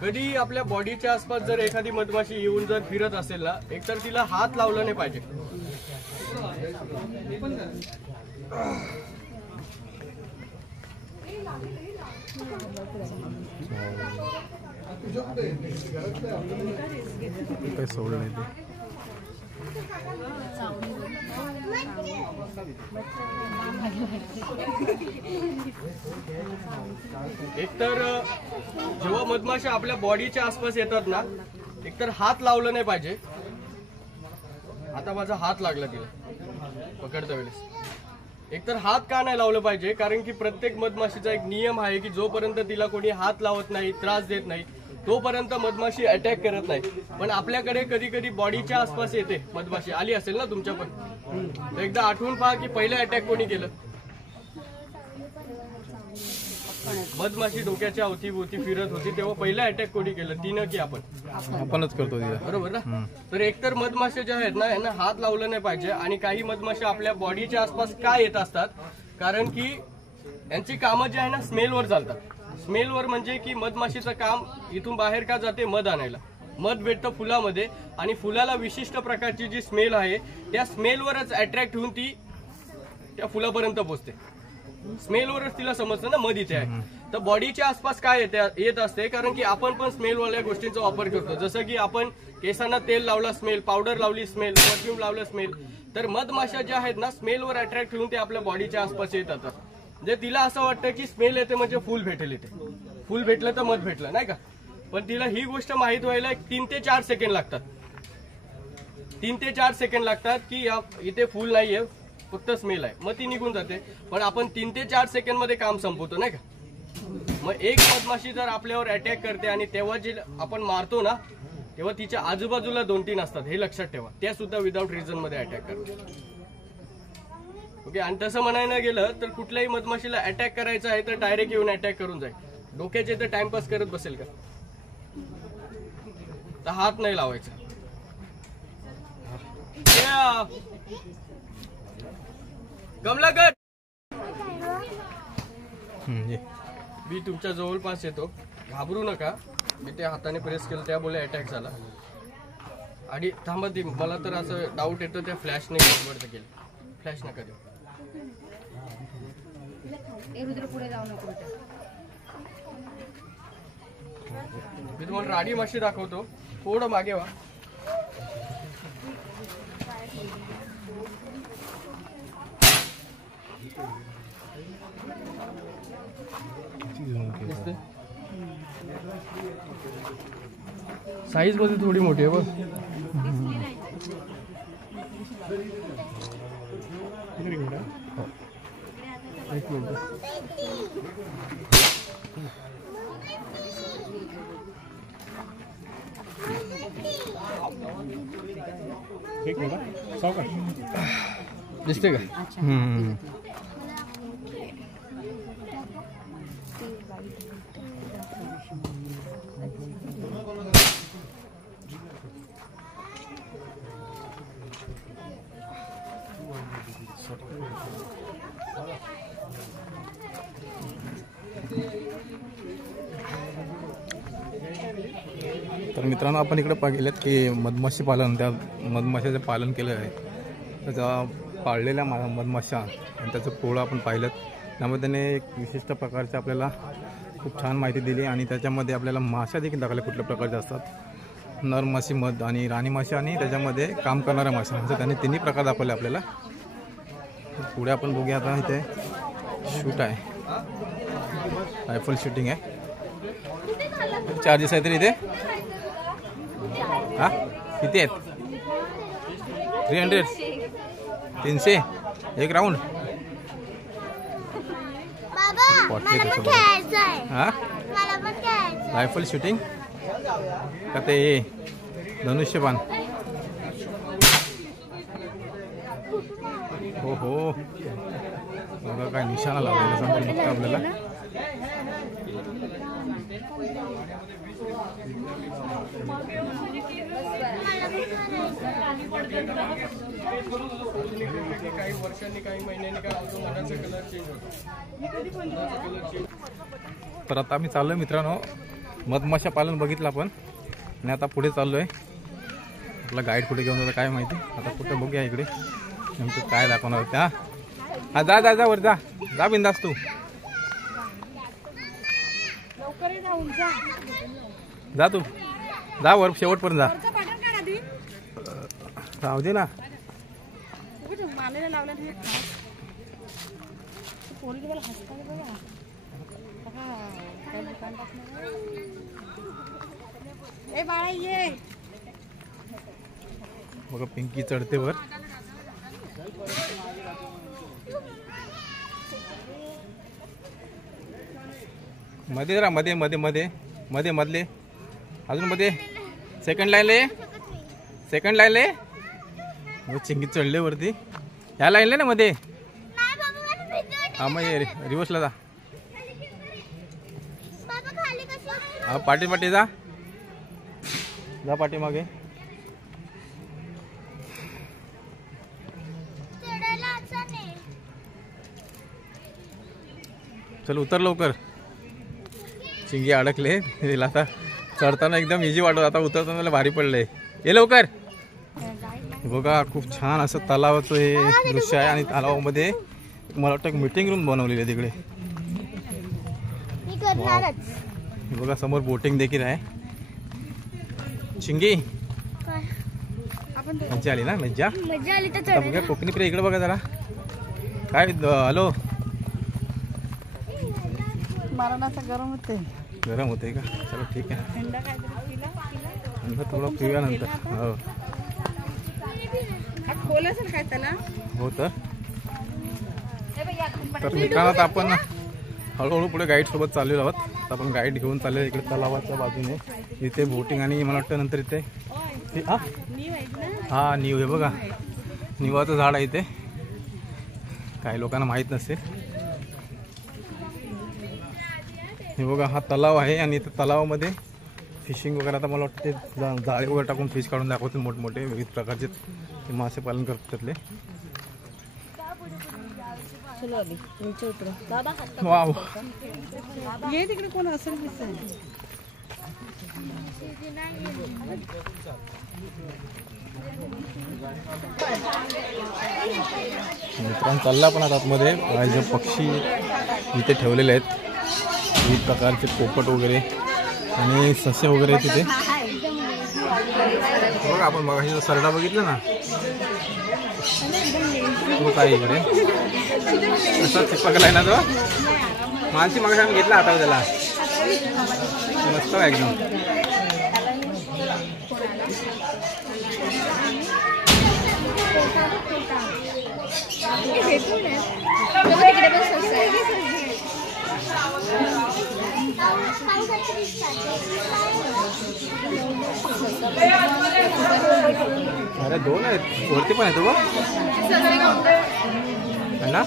कधी आपल्या बॉडीच्या आसपास जर एखादी मधमाशी येऊन जर फिरत असेल ना, एकतर तिला हात लावला नाही पाहिजे. काही सोडलं नाही ते. एकतर जेव्हा मधमाशा आपल्या बॉडीच्या आसपास येतात ना, एकतर हात लावलं नाही पाहिजे. आता माझा हात लागला तिला पकडता वेळेस. एकतर हात का नाही लावलं पाहिजे, कारण की प्रत्येक मधमाशीचा एक नियम आहे की जोपर्यंत तिला कोणी हात लावत नाही, त्रास देत नाही, तोपर्यंत मधमाशी अटॅक करत नाही. पण आपल्याकडे कधी कधी बॉडीच्या आसपास येते मधमाशी. आली असेल ना तुमच्या पण, तर एकदा आठवून पहा की पहिले अटॅक कोणी केलं. मधमाशी डोक्याच्या अवतीभोवती फिरत होती तेव्हा पहिला अटॅक कोणी केलं, तिनं की आपणच करतो तिला, बरोबर ना. तर एकतर मधमाशा ज्या आहेत ना यांना हात लावलं नाही पाहिजे. आणि काही मधमाशा आपल्या बॉडीच्या आसपास का येत असतात, कारण की यांची कामं जी आहे ना स्मेलवर चालतात. स्मेलवर म्हणजे की मधमाशीचं काम इथून बाहेर का जाते, मध आणायला. मध भेटतं फुलामध्ये आणि फुलाला विशिष्ट प्रकारची जी स्मेल आहे त्या स्मेलवरच अट्रॅक्ट होऊन ती त्या फुलापर्यंत पोहोचते. स्मेलवरच तिला समजतं ना मध इथे आहे. तर बॉडीच्या आसपास काय येत असते, कारण की आपण पण स्मेलवाल्या गोष्टींचा वापर करतो. जसं की आपण केसांना तेल लावला स्मेल, पावडर लावली स्मेल, परफ्यूम लावला स्मेल. तर मधमाशा ज्या आहेत ना स्मेलवर अट्रॅक्ट होऊन ते आपल्या बॉडीच्या आसपास येतात. म्हणजे तिला असं वाटतं की स्मेल येते म्हणजे फुल भेटेल, इथे फुल भेटलं तर मध भेटलं, नाही का. पण तिला ही गोष्ट माहीत व्हायला 3 ते 4 सेकंड लागतात. 3 ते 4 सेकंड लागतात की इथे फुल नाहीये, फक्त स्मेल आहे, मग ती निघून जाते. पण आपण 3 ते 4 सेकंड मध्ये काम संपवतो नाही का. मग एक मधमाशी जर आपल्यावर अटॅक करते आणि तेव्हा जे आपण मारतो ना, तेव्हा तिच्या आजूबाजूला 2-3 असतात, हे लक्षात ठेवा. त्या सुद्धा विदाउट रिझन मध्ये अटॅक करतात. ओके. आणि तसं म्हणायला गेलं तर कुठल्याही मधमाशीला अटॅक करायचा आहे तर डायरेक्ट येऊन अटॅक करून जाईल. डोक्याचे तर टाइमपास करत बसेल का, तर हात नाही लावायचा. कमलाकर, मी तुमच्या जवळपास येतो, घाबरू नका. मी त्या हाताने प्रेस केलं त्यामुळे अटॅक झाला. आणि थांबा, ती मला तर असं डाऊट येतो त्या फ्लॅशने गडबड केली. फ्लॅश नका देऊ. पुढे जाऊ नको. मी तुम्हाला राडी माशी दाखवतो, थोडं मागे व्हा. साईज मध्ये थोडी मोठी आहे बघ. एक मिनिट. दिसते का? तर मित्रांनो, आपण इकडे पाहिलेत की मधमाशी पालन, त्या मधमाशाचं पालन केलं आहे. त्याचा पाळलेल्या मधमाशा आणि त्याचं पोळं आपण पाहिलं. त्यामुळे त्याने एक विशिष्ट प्रकारचे आपल्याला खूप छान माहिती दिली आणि त्याच्यामध्ये आपल्याला माशा देखील दाखवल्या कुठल्या प्रकारच्या असतात. नर माशी, मध आणि राणी माशी आणि त्याच्यामध्ये काम करणाऱ्या माशा, असं त्याने तिन्ही प्रकार दाखवले आपल्याला. पुढे आपण बघूया. आता इथे शूट आहे, रायफल शूटिंग आहे. चार्जेस आहे तरी इथे हा किती आहेत? 300 300 एक राऊंड. हा रायफल शूटिंग का ते धनुष्यबाण? हो हो, बघा काय निशाणा लावलेला समोर बघता आपल्याला. काही वर्षांनी, काही महिन्यांनी काय होतं, मनाचा कलर चेंज होतो. तर आता आम्ही चाललोय मित्रांनो, मधमाशा पालन बघितलं आपण आणि आता पुढे चाललोय. आपला गाईड कुठे घेऊन जातो काय माहिती. आता कुठे बघूया इकडे नेमकं काय दाखवणार त्या. हा जा जा जा, वर जा जा, बिंदास तू जा, तू जा वर शेवटपर्यंत जा. राहू दे ना. बघा पिंकी चढते वर. मध्ये जरा मध्ये मध्ये मध्ये मध्ये मधले अजून मध्ये सेकंड लाईनले, सेकंड लाईनले. चिंगी चढले वरती. ह्या लाईनले ना मध्ये. हा मग रिवर्सला जा. हा पाठी पाठी जा जा, पाठी मागे. चल उतर लवकर. चिंगी अडकले तिला. आता चढताना एकदम इझी वाटत, आता उतरताना मला भारी पडलंय. ये लवकर. बघा खूप छान असं तलावाचं हे दृश्य आहे आणि तलावामध्ये मला वाटतं मीटिंग रूम बनवलेली आहे तिकडे. बघा समोर बोटिंग देखील आहे. चिंगी मज्जा आली ना? मज्जा आली. तर बघा कोकणी प्रिय इकडे बघा जरा. काय हॅलो, गरम होते. गरम होते का? चलो ठीक आहे, थंड थोडं पिऊया नंतर. हो खोल असेल काय त्याला? हो तर मित्रांनो आपण हळूहळू पुढे गाईड सोबत चाललेलो आहोत. तर आपण गाईड घेऊन चाललेलो इकडे तलावाच्या बाजूने. इथे बोटिंग आणि मला वाटतं नंतर इथे हा नीव आहे बघा, निवाचं झाड आहे इथे, काही लोकांना माहीत नसेल. हे बघा हा तलाव आहे आणि इथे तलावामध्ये फिशिंग वगैरे, आता मला वाटतं ते जाळे वगैरे टाकून फिश काढून दाखवतील मोठमोठे विविध प्रकारचे ते मासे पालन करतात त्यातले. वाव ये तिकडे कोण असेल दिसेल. मित्रांनो चालला पण आता आतमध्ये जे पक्षी इथे ठेवलेले आहेत, विविध प्रकारचे पोपट वगैरे आणि ससे वगैरे तिथे बघा. आपण बघा सरडा बघितलं ना, तो काय इकडे असं चिपकलाय ना तो मानसी मग आम्ही घेतला आता त्याला मस्त एकदम. अरे दोन आहेत वरती पण आहे तो ना.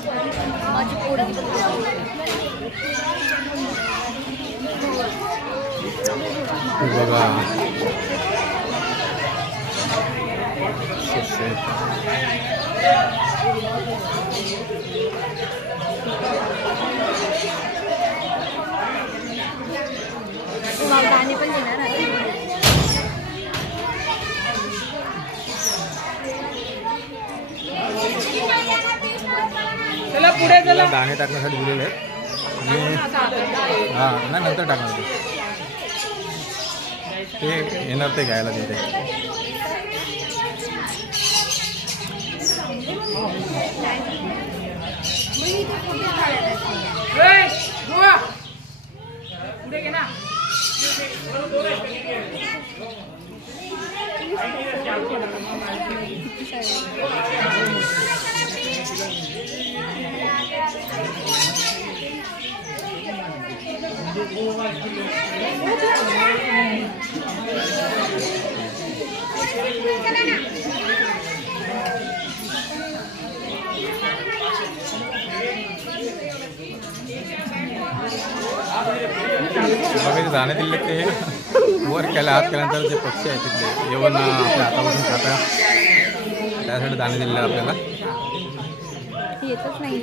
बघा गाणे पण घेणार पुढे दाणे टाकण्यासाठी दिलेले आहेत आणि हा नाही नंतर टाकणार ते येणार ते घ्यायला तिथे. बघा जाणे दिले ते वर केला हात केल्यानंतर जे पक्षी आहेत तिथले येऊन आपल्या हातापासून खाता त्यासाठी दाणे दिलेले आपल्याला. येतच नाही.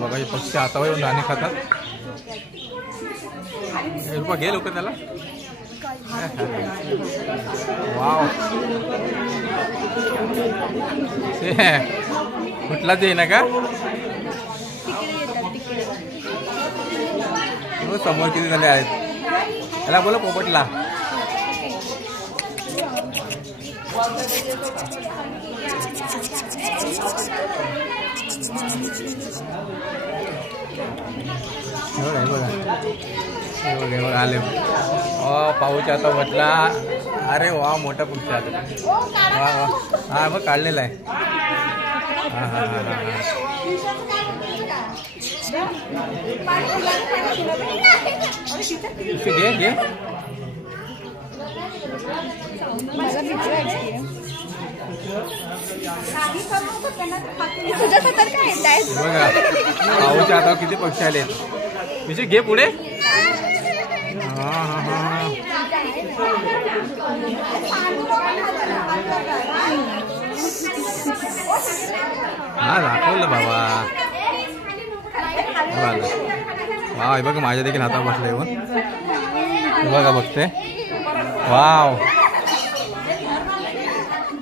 बघा हे पक्षी हातावर येऊन दाणे खातात. घे लोक त्याला. वाव कुठलाच आहे ना का समोर किती झाले आहेत त्याला बोला पोपटला. बघा आले पाऊस आता म्हटला. अरे वा मोठा पक्षी आता वा वा हा मग काढलेला आहे. हा हा हा हा घे घे. बघा पाऊसच्या आता किती पक्षी आले. विषय घे पुढे. हा हा हा हा दाखवलं बाबा. वा बघा माझ्या देखील हातात बसलं येऊन बघा बघते. वाव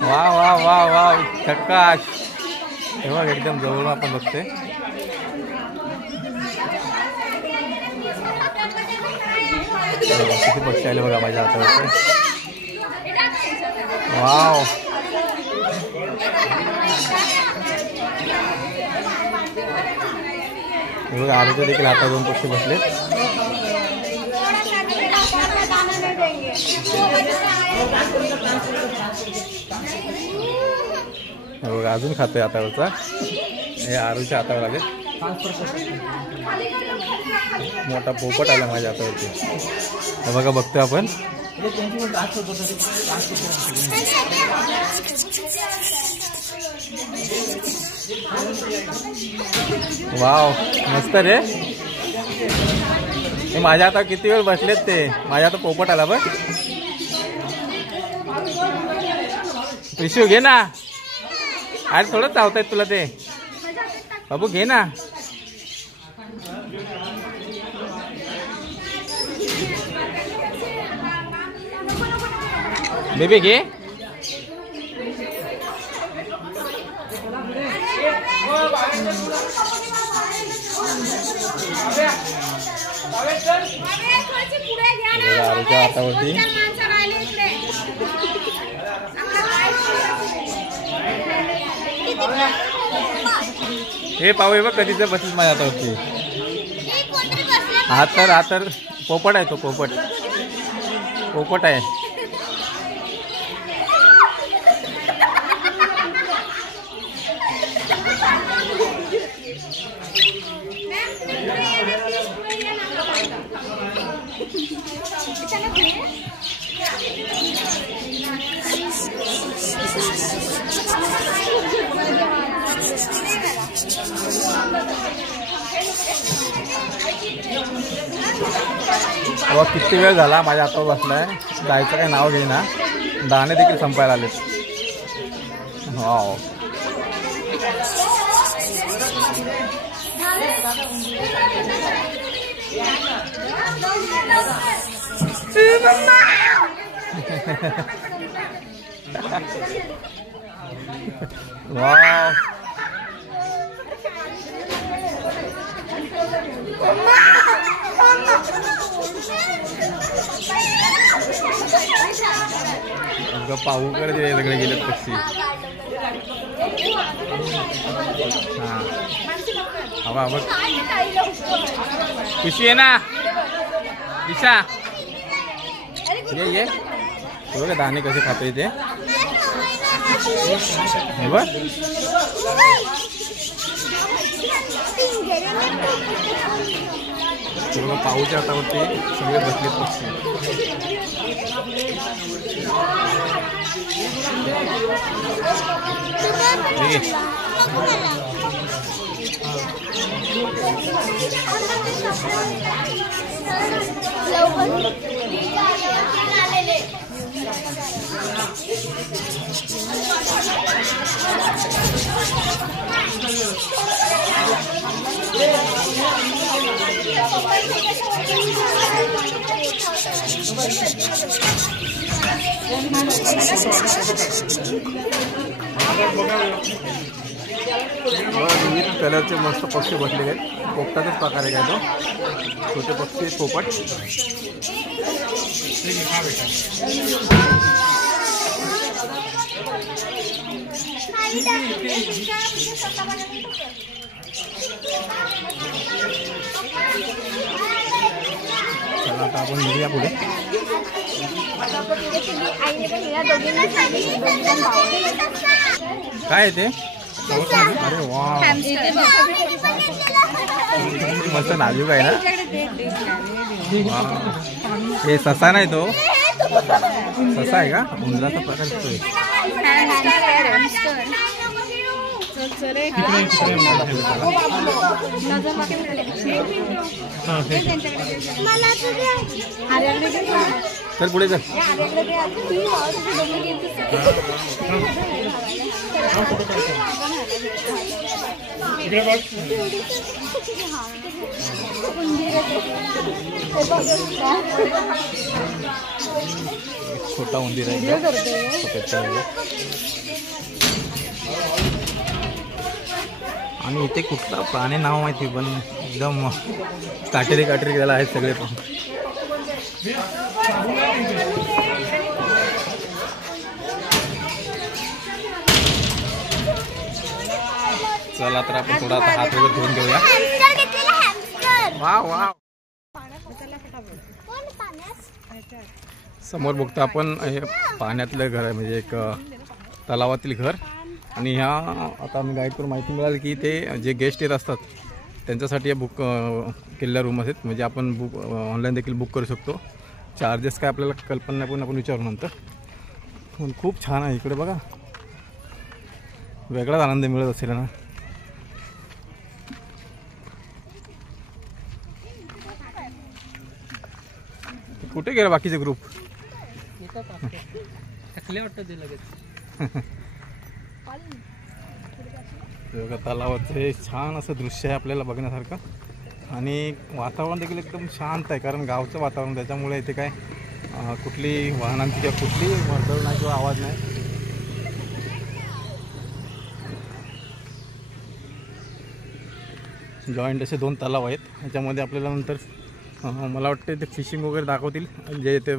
वा वा वा वा झकाश. हे बघ एकदम जवळून आपण बघतोय. किती पक्षी आले बघा माझ्या हातावरती. वाव. हे बघा आरोग्य देखील हातात दोन पक्षी बसले. हे बघा अजून खातोय हातावरचा. हे आरूच्या हातावर आले. मोठा पोपट आला माझ्या हातावरती. हे बघा बघतोय आपण. वाव मस्त रे. हे माझ्या हातात किती वेळ बसलेत ते. माझ्या हातात पोपट आला बघ. पिशू घे ना. अरे थोडं चावतायत तुला ते. बाबू घे ना. बेबी घे. आरूच्या हातावरती हे पाहू. हे बघ कधीच बसलीस माझ्या हातावरती. हा तर पोपट आहे तो. पोपट आहे. बाबा किती वेळ झाला माझ्या हातावर बसलाय. जायचं काही नाव घेईना. दाणे देखील संपायला आले. हो वाव. पाहूकडे सगळे गेलेत पक्षी. हा हवा बघ. खुशी आहे ना ईशा. ये बघ दाणे कसे खातोय ते. हे बघ पाऊच्या हातावरती सगळे बसलेत पक्षी. विविध कलरचे मस्त पक्षी बसलेले आहेत. पोपटाचाच प्रकार आहे काय तो. छोटे पक्षी पोपट. चला आता आपण निघूया पुढे. काय ते. अरे वा मस्त नाजूक आहे ना. हे ससा नाही तो. ससा आहे का. उंदराचा प्रकार दिसतोय. चल पुढे चल. एक छोटा उंदीर आहे सफेद कलरचा. आणि इथे कुठला प्राणी नाव माहिती पण एकदम काटेरी गेला आहेत सगळे पण. चला तर आपण थोडा आता हात वगैरे धुवून घेऊया. वा वा. समोर बघतो आपण हे पाण्यातलं घर आहे, म्हणजे एक तलावातील घर. आणि ह्या आता आम्ही गाईड करून माहिती मिळाली की ते जे गेस्ट येत असतात त्यांच्यासाठी बुक केलेल्या रूम आहेत, म्हणजे आपण बुक ऑनलाईन देखील बुक करू शकतो. चार्जेस काय आपल्याला कल्पना नाही पण आपण विचारू नंतर. पण खूप छान आहे इकडे बघा, वेगळाच आनंद मिळत असेल ना. कुठे गेला बाकीचे ग्रुप? थकले वाटतं ते लगेच. बघा तलावाचं हे छान असं दृश्य आहे आपल्याला बघण्यासारखं. आणि वातावरण देखील एकदम शांत आहे, कारण गावचं वातावरण, त्याच्यामुळे इथे काय कुठली वाहनांची किंवा कुठली वर्दळ नाही किंवा आवाज नाही. जॉईंट असे 2 तलाव आहेत. ह्याच्यामध्ये आपल्याला नंतर मला वाटतं ते फिशिंग वगैरे दाखवतील, जे ते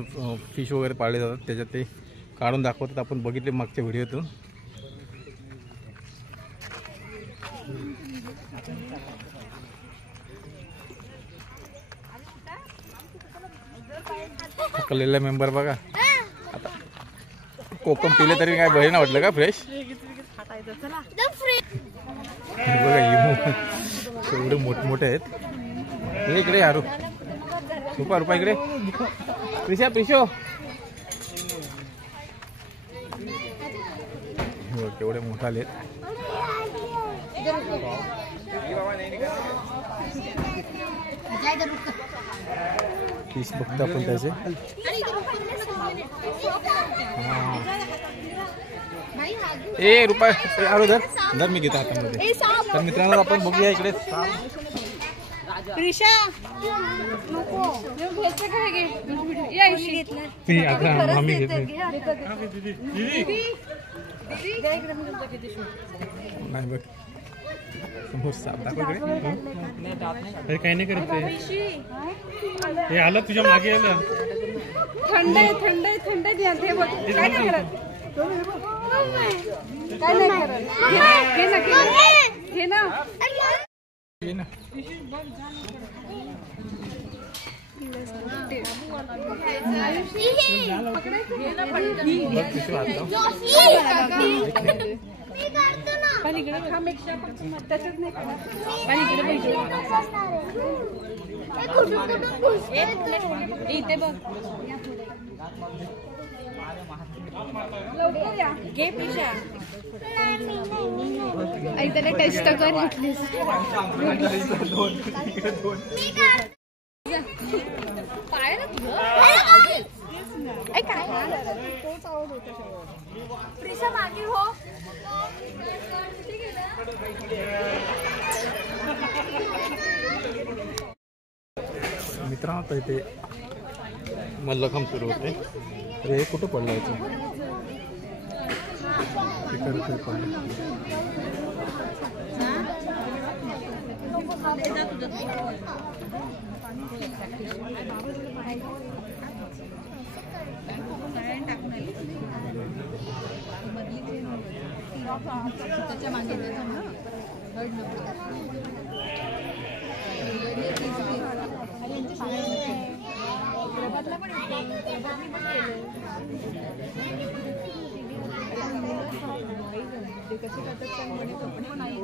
फिश वगैरे पाळले जातात त्याच्यात ते काढून दाखवतात. आपण बघितले मागच्या व्हिडिओतून. थकलेला मेंबर बघा, आता कोकम पिले तरी काय बरे ना वाटलं का फ्रेश. बघा एवढे मोठमोठे आहेत. हे इकडे यारू रुपा इकडे. प्रिशो केवढे मोठे आले. फिश बघतो आपण त्याचे. ए रुपा आरो धर मी घेतो हातामध्ये. तर मित्रांनो आपण बघूया इकडे. मम्मी घेतली नाही बघ समोर साप दाखव. काही नाही करत हे आलं तुझ्या मागे आलं. थंड घ्या ते बघ. काय नाही करत. घे ना. इथे बघ. घे पिशा. त्याला टेस्ट कर घेतलीस. पायाला तुझं काय प्रिशा मागे हो. मित्रांनो आता इथे मल्लखांब सुरू होते. तर हे कुठं पडलं याचं त्याच्या मागे कसे करतात चांगले कपडे पण आहे.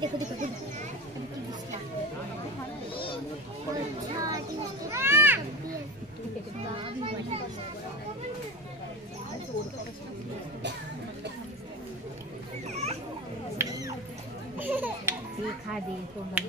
देखो देखो आधी तोंडाला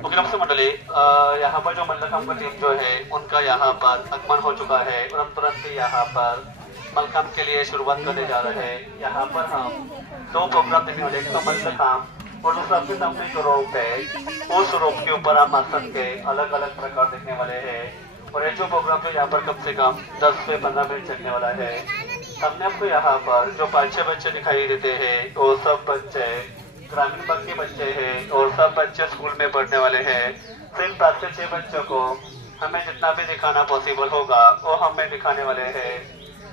ओके नमस्ते मंडली, यहाँ पर जो मल्लखांब का टीम जो है उनका यहाँ पर आगमन हो चुका है और हम तुरंत ही यहाँ पर मल्लखांब के लिए शुरुआत करने जा रहे हैं। यहाँ पर हम 2 प्रोग्राम देखने वाले, एक तो मल्लखांब और दूसरा आपके सामने जो रोप है उस रोप के ऊपर हम आसन के अलग अलग प्रकार देखने वाले हैं। और ये जो प्रोग्राम है यहाँ पर कम से कम 10 से 15 मिनट चलने वाला है। हमने आपको यहाँ पर जो 5-6 बच्चे दिखाई देते हैं वो सब बच्चे ग्रामीण वर्ग के बच्चे हैं और सब बच्चे स्कूल में पढ़ने वाले हैं। सिर्फ 5 से 6 बच्चों को हमें जितना भी दिखाना पॉसिबल होगा वो हमें दिखाने वाले हैं।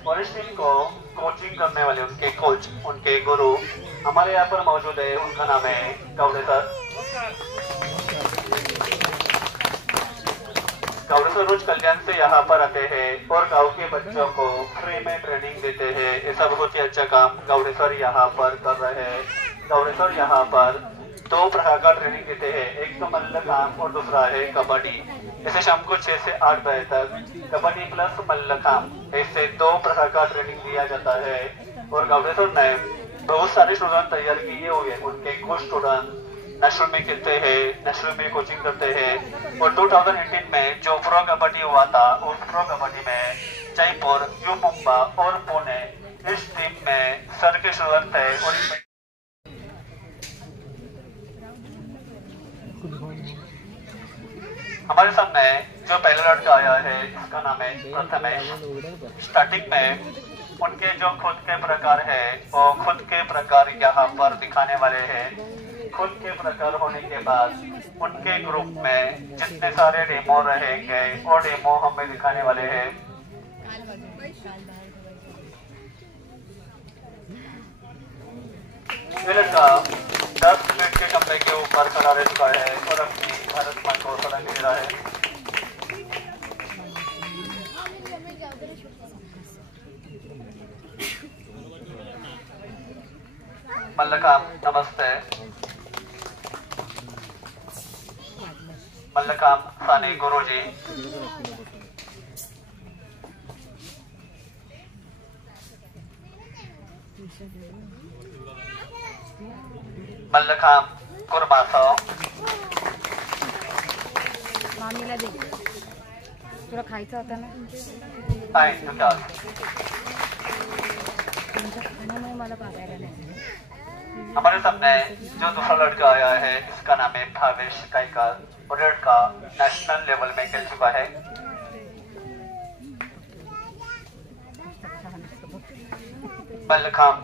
और इस टीम को कोचिंग करने वाले उनके कोच, उनके गुरु हमारे यहाँ पर मौजूद है। उनका नाम है गावड़े सर। गावड़े सर रोज कल्याण से यहाँ पर आते हैं और गाँव के बच्चों को फ्री में ट्रेनिंग देते हैं। ऐसा बहुत ही अच्छा काम गावड़े सर यहाँ पर कर रहे हैं। गावड़े सर यहाँ पर 2 प्रकार का ट्रेनिंग देते हैं, एक तो मल्लखांब और दूसरा है कबड्डी। ऐसे शाम को 6 से 8 बजे तक कबड्डी प्लस मल्लखांब ऐसे 2 प्रकार का ट्रेनिंग दिया जाता है। और गावड़े सर ने बहुत सारे स्टूडेंट तैयार किए हुए, उनके कुछ स्टूडेंट नेशनल में खेलते हैं, नेशनल में कोचिंग करते हैं। और 2018 में जो प्रो कबड्डी हुआ था उस प्रो कबड्डी में जयपुर, यू मुंबई और पुणे इस टीम में सर के स्टूडेंट थे। और हमारे सामने जो पहला लड़का आया है इसका नाम है प्रथमेश। स्टार्टिंग में उनके जो खुद के प्रकार है वो खुद के प्रकार यहाँ पर दिखाने वाले हैं। खुद के प्रकार होने के बाद उनके ग्रुप में जितने सारे डेमो रहेंगे वो डेमो हमें दिखाने वाले हैं। ये लड़का 10 मिनट के कमरे के ऊपर खड़ा रह चुका है और अपनी भारत माँ को सलाह दे रहा है। मल्लखांब नमस्ते। मल्लखांब सानी गुरुजी। मल्लखांब कुर्मासो। मामीला दे, तुला खायचं होतं ना, तुमच्या खाण्यामुळे मला बघायला नाही। हमारे सामने जो दूसरा लड़का आया है इसका नाम है भावेश कायकर और लड़का नेशनल लेवल में खेल चुका है। मल्लखांब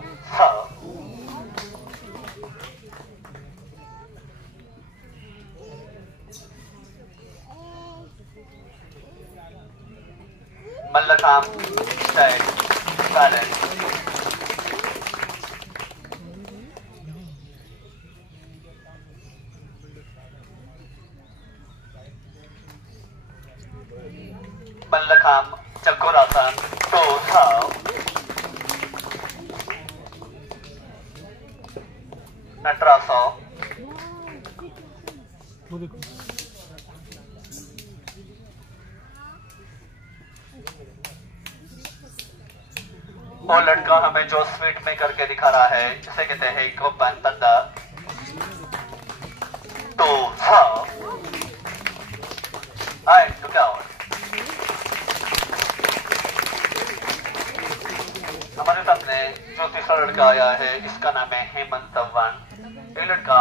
मल्लखांब बैलेंस। मल्लखांब चक्रासन तो नटरासो। वो लड़का हमें जो स्वीट में करके दिखा रहा है जिसे कहते हैं गोपन बंदा तो हमारे सामने जो तीसरा लड़का आया है इसका नाम है हेमंत चव्हाण। ये लड़का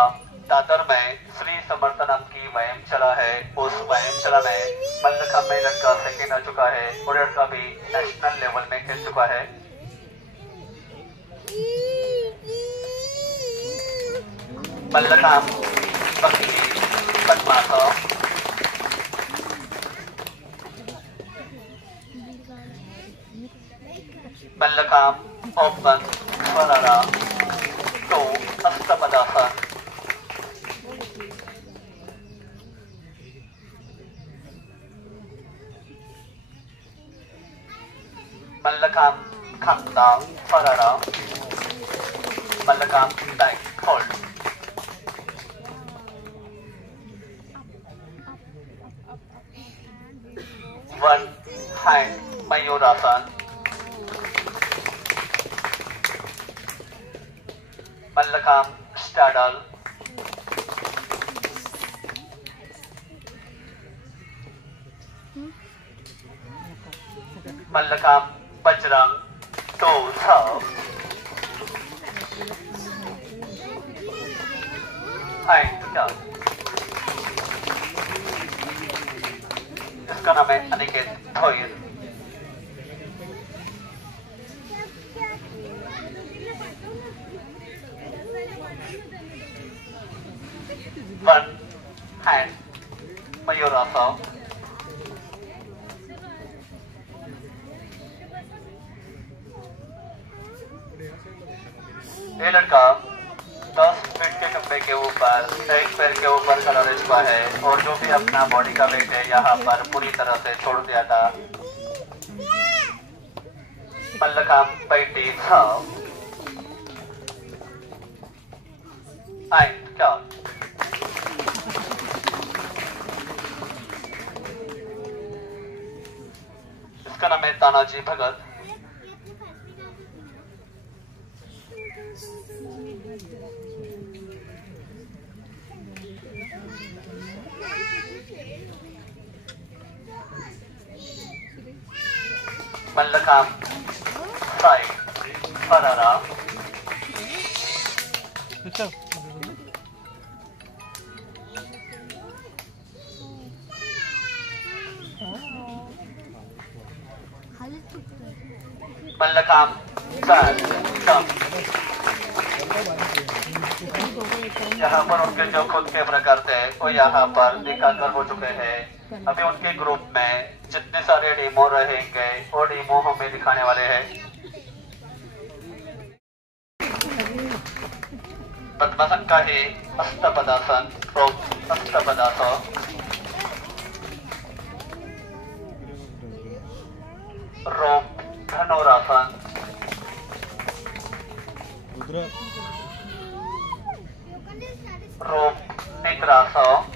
दादर में श्री समर्थ नाम की व्यायामशाला है। उस व्यायामशाला में मल्लखांब में लड़का सेकेंड आ चुका है और लड़का भी नेशनल लेवल में खेल चुका है। मल्लखांब बकरी बदमाशो। मल्लखांब ओपन वरारा 2 अष्टपदासन मल्लखांब खांदा वरारा मल्लखांब टाइट होल्ड 1 हैंड मयूरासन मल्लखांब स्टैडल मल्लखांब बजरंग 2 हैंड इसका नाम है अनिकेत भोयर 1 हैंड मयूरासन ये लड़का 10 फीट के खंबे के ऊपर एक पैर के ऊपर खड़ा रह चुका है और जो भी अपना बॉडी का वेट है यहाँ पर पूरी तरह से छोड़ दिया था। मल्लखांब बैठी था क्या इसका नाम है तानाजी भगत मल्लखांब साइड फरारा मल्लखांब यहाँ पर उनके जो खुद के प्रकार थे वो यहाँ पर दिखाकर हो चुके हैं। अभी उनके ग्रुप में जितने सारे डेमो रहेंगे वो डेमो हमें दिखाने वाले हैं। पद्मासन का ही अष्टपदासन अष्टपदासन रोप धनुरासन रोप निद्रासन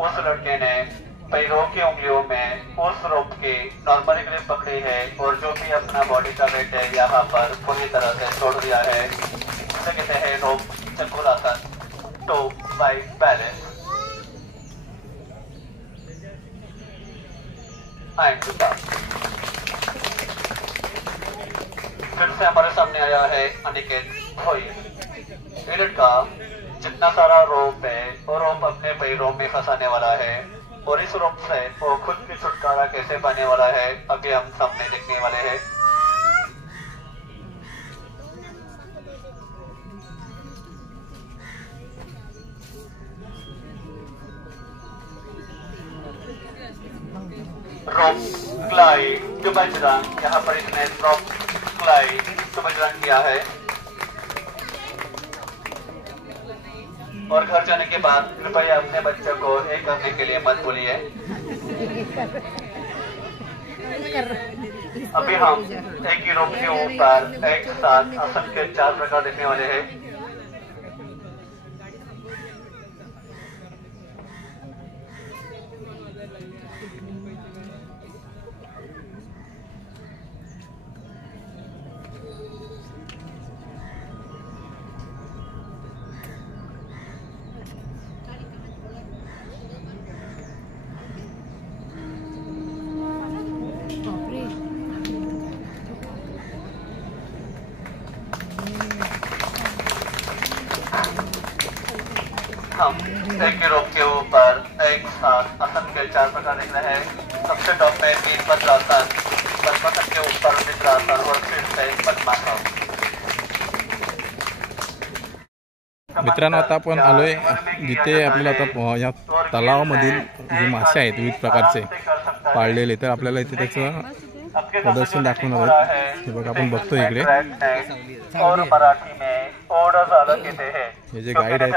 उस लड़के ने पैरों की उंगलियों में उस रोप की नॉर्मली ग्रिप पकड़ी है और जो भी अपना बॉडी का वेट है यहाँ पर पूरी तरह से छोड़ दिया है। उसे कहते हैं रोप चक्रासन 2 बाय बैलेंस फिर से हमारे सामने आया है अनिकेत भोयर। ये लड़का जितना सारा रोप है वो रोप अपने पैरों में फंसाने वाला है और इस रोप से वो खुद की छुटकारा कैसे पाने वाला है अभी हम सामने देखने वाले हैं। रोप क्लाई जो बजरंग यहाँ पर इसने रोप क्लाई जो बजरंग किया है और घर जाने के बाद कृपया अपने बच्चे को एक करने के लिए मत भूलिए। अभी हम एक ही रोप के ऊपर एक साथ आसन के 4 प्रकार देखने वाले हैं। हम एक ही रोप के ऊपर एक साथ आसन के 4 प्रकार देख रहे हैं। सबसे टॉप में वीरभद्रासन, पद्मासन के ऊपर निद्रासन और फिर से पद्मासन। मित्रांनो आता आपण आलोय जिथे आपल्याला आता या तलावामधील जे मासे आहेत विविध प्रकारचे पाळलेले, तर आपल्याला इथे त्याचं प्रदर्शन दाखवणार आहेत. हे बघा आपण बघतो इकडे हे जे गाईड आहेत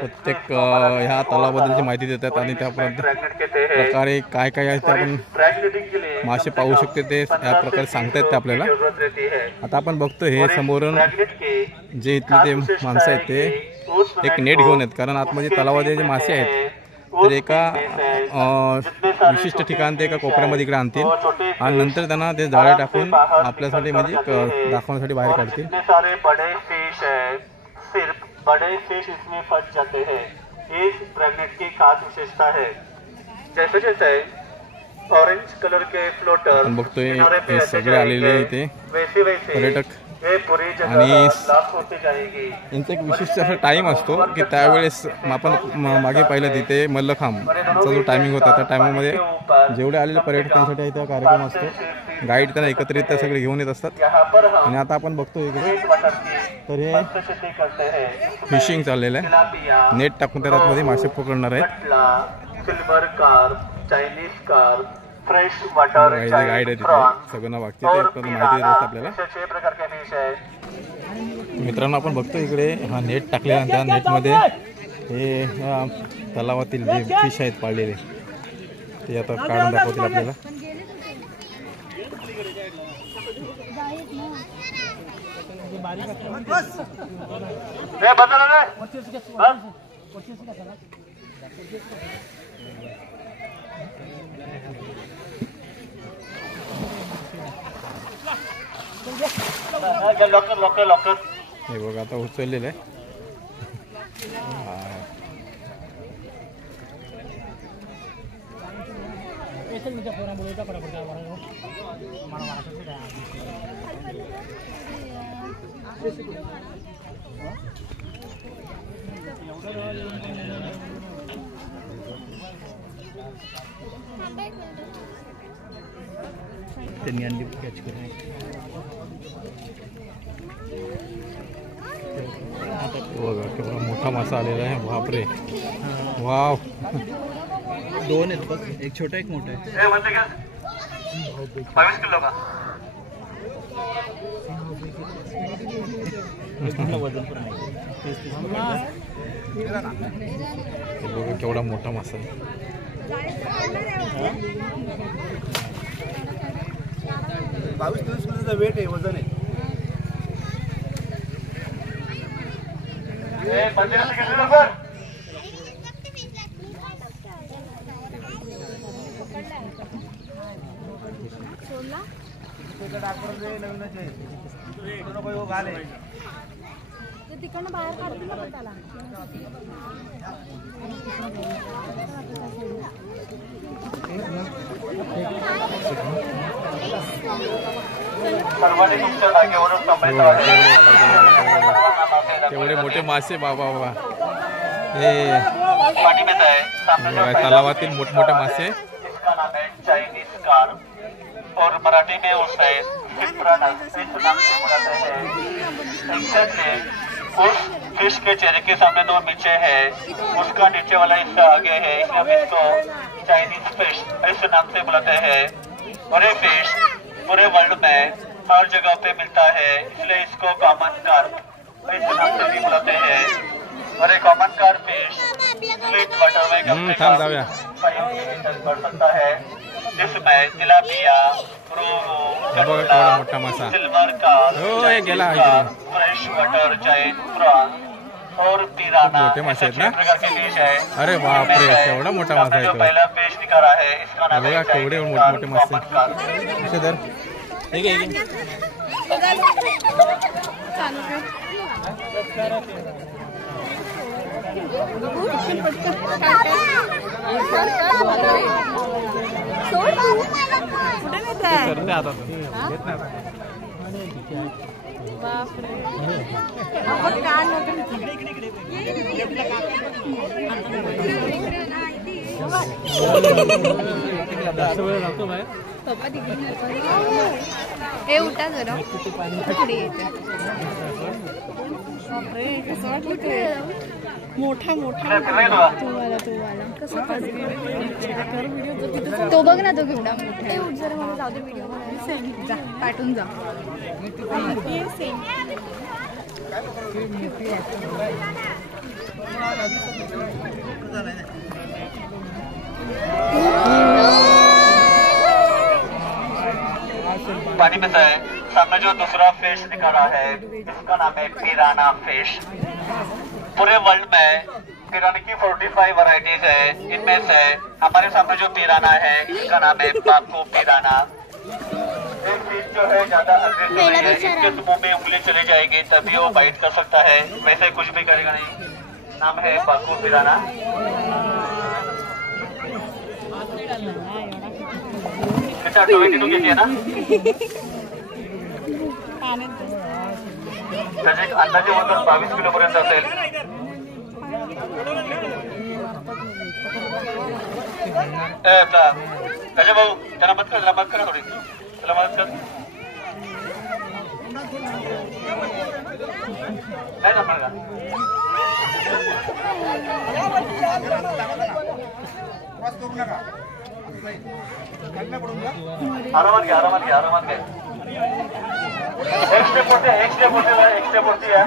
प्रत्येक ह्या तलावाबद्दलची माहिती देतात आणि त्या प्रकारे काय काय आहे ते आपण मासे पाहू शकते ते या प्रकारे सांगतायत ते आपल्याला. आता आपण बघतो हे समोरून जे इथले ते माणसं आहेत ते एक नेट घेऊन आहेत, कारण आतमध्ये तलावामध्ये जे मासे आहेत तर एका विशिष्ट ठिकाण ते एका कोपऱ्यामध्ये इकडे आणतील आणि नंतर त्यांना ते जाळे टाकून आपल्यासाठी म्हणजे दाखवण्यासाठी बाहेर काढतील. सिर्फ बड़े फिश इसमें फंस जाते हैं. इस प्रेगनेट की खास विशेषता है. जैसे जैसे ऑरेंज कलर के फ्लोटर आपण बघतोय हे सगळे आलेले इथे वैसे वैसे पर्यटक ये पूरी आणि जगह लाख होती जाएगी. यांचा एक विशिष्ट असा टाईम असतो की त्यावेळेस आपण मागे पाहिलं तिथे मल्लखांबचा जो टायमिंग होता त्या टायमिंगमध्ये जेवढे आलेले पर्यटकांसाठी इथं कार्यक्रम असतो. गाईड त्यांना एकत्रित त्या सगळे घेऊन येत असतात. आणि आता आपण बघतो इकडे तर हे फिशिंग चाललेलं आहे, नेट टाकून त्यामध्ये मासे पकडणार आहेत. Silver car, Chinese car, fresh water, guide आहे तिथे सगळ्यांना वागते ते माहिती देत असतात आपल्याला. मित्रांनो आपण बघतो इकडे हा नेट टाकलेला आणि त्या नेटमध्ये हे तलावातील जे फिश आहेत पाळलेले ते आता काढून दाखवतील आपल्याला. हे बघा आता उचललेलं आहे. त्यांनी अंडी कॅच करून बघा केवढा मोठा मासा आलेला आहे. बापरे, वाव. 2 आहेत बघ, एक छोटा एक मोठा आहे. 22 किलो का वजन पण आहे. बघा केवढा मोठा मासा आहे. 22-23 किलोचा वेट आहे, वजन आहे. तिकडनं बाहेर काढतील ना त्याला. सर्वांनी तुमच्या जागेवरून थांबायचं आहे. केवढे मोठे मासे बाबा बाबा. हे पानी में है सामने जो तलावातील मोठमोठे मासे. इसका नाम है चाइनीज कार और मराठी में उसे फिश नाम से बुलाते हैं. एग्जैक्टली उस फिश के चेहरे के सामने 2 नीचे है, उसका नीचे वाला हिस्सा आगे है, इसलिए हम इसको चाइनीज फिश इस नाम से बुलाते हैं. और ये फिश पूरे वर्ल्ड में हर जगह पे मिलता है, इसलिए इसको कॉमन कार्प इस नाम से भी बुलाते हैं. और ये common carp fish sweet water में कम से कम 5 किलोमीटर बढ़ सकता है, जिसमें tilapia, rohu, catla, silver carp, fresh water चाइन, प्रॉन और पिराना प्रकार के फिश है. अरे बाप रे, केवढा मोठा मासा आहे तो. पहला फिश दिखा रहा है, इसका नाम है केवढे मोठे मासे. ठीक आहे करते आता हे उठा जरा. बापरे कसं वाटलं ते मोठा मोठा कसं कर व्हिडिओ तो बघ ना, तो केवढा मोठा आहे. जरा मला जाऊ दे व्हिडिओ जा, पाठवून जा. पानी में से सामने जो दूसरा फिश दिखा रहा है इसका नाम है पिराना फिश। पूरे वर्ल्ड में पिराना की 45 वैरायटीज है। इनमें से हमारे सामने जो पिराना है इसका नाम है पाको पिराना। एक फिश जो है ज्यादा अग्रेसिव नहीं है, इसके मुंह में उंगली चली जाएगी तभी वो बाइट कर सकता है, वैसे कुछ भी करेगा नहीं। नाम है पाको पिराना। कितना 22 केजी आहे ना? त्याचे अंदाजे वजन 22 किलो पर्यंत असेल। त्याच्या भाऊ त्याला मदत कर, थोडी त्याला मदत कर। नाही ना मला आरामात घ्या, आरामात घ्या। एक स्टेप वरती या।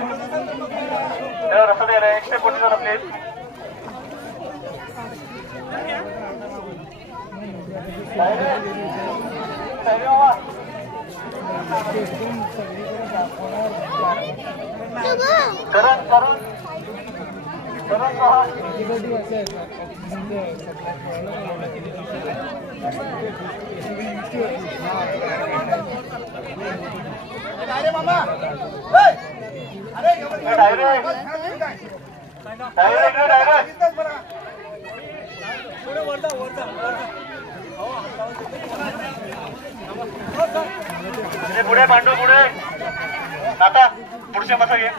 त्याला रस्ता द्यायला एक स्टेप वरती जरा प्लीज। करण पुढे पांडू पुढे आता पुढच्या मसा घे।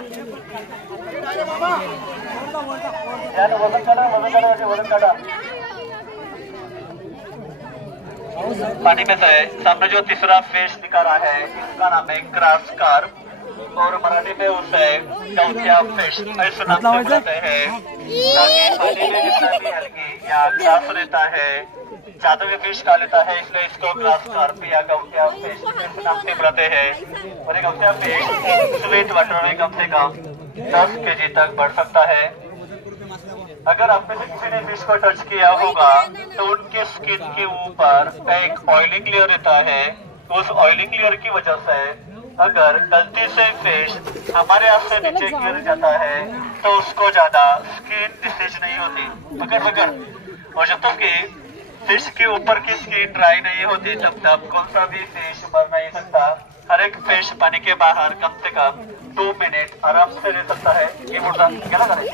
वजन काढा। पानी में से सामने जो तीसरा फिश दिखा रहा है इसका नाम है ग्रास कार्प और मराठी में उसे गौतिया फिश ऐसे नाम से बुलाते हैं। ताकि पानी में जितना भी हल्की या ग्रास रहता है ज्यादा भी फिश खा लेता है, इसलिए इसको ग्रास कार्प या गौतिया फिश ऐसे नाम से बुलाते हैं। और ये गौतिया फिश स्वीट वाटर में कम से कम 10 केजी तक बढ़ सकता है। अगर आप में से किसी ने फिश को टच किया होगा तो उनके स्किन के ऊपर एक ऑयलिंग लेयर रहता है। उस ऑयलिंग लेयर की वजह से अगर गलती से फिश हमारे हाथ से नीचे गिर जाता है तो उसको ज्यादा स्किन डिसीज नहीं होती। पकड़ और जब तक कि फिश के ऊपर की स्किन ड्राई नहीं होती तब तक कौन सा भी फिश मर नहीं सकता। हर एक फिश पानी के बाहर कम से कम 2 मिनट आराम से रह सकता है। ये मुर्गा क्या करे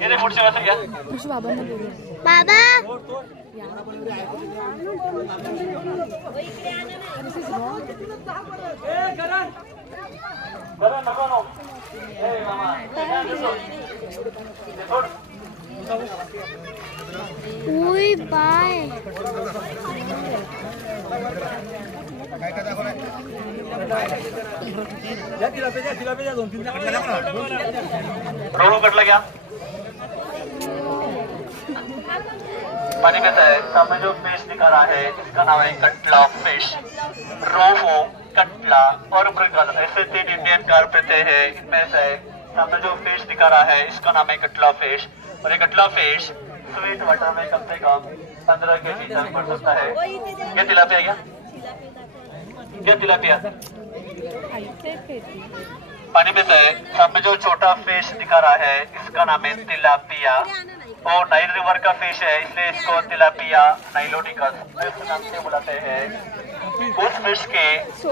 ये पुढच्या वाजता घ्या बाबा उई बाय रोहू कटला क्या पानी में से सामने जो फिश दिखा रहा है इसका नाम है कटला फिश। रोहू, कटला और मृगल ऐसे 3 इंडियन कार्प रहते हैं। इनमें से सामने जो फिश दिखा रहा है इसका नाम है कटला फिश। और ये कटला फिश स्वीट वाटर में कम से कम 15 केजी तक बढ़ सकता है। ये तिलापिया पानी में से सामने जो छोटा फिश दिखा रहा है इसका नाम है तिलापिया। और नाइल रिवर का फिश है इसलिए इसको तिलापिया नाइलोटिकस ऐसे नाम से बुलाते हैं। उस फिश के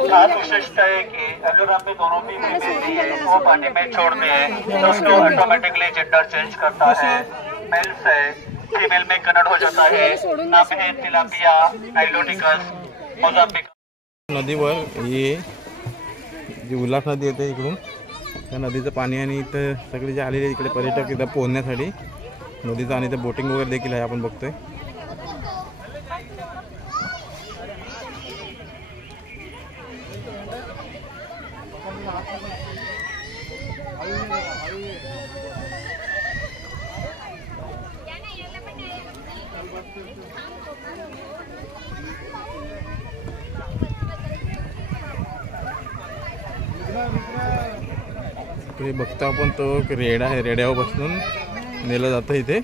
खास विशेषता है कि अगर हमने दोनों भी फीमेल वो पानी में छोड़ दिए तो उसको ऑटोमेटिकली जेंडर चेंज करता है, मेल से फीमेल में कन्वर्ट हो जाता है। नाम है तिलापिया नाइलोटिकस मोजाम्बिक। नदीवर ही जी उल्हास नदी येते इकडून त्या नदीचं पाणी आणि इथं सगळे जे आलेले इकडे पर्यटक इथं पोहण्यासाठी नदीचं आणि इथं बोटिंग वगैरे देखील आहे आपण बघतोय। इकडे बघता आपण तो रेडा आहे, रेड्यावर बसून नेलं जातं इथे.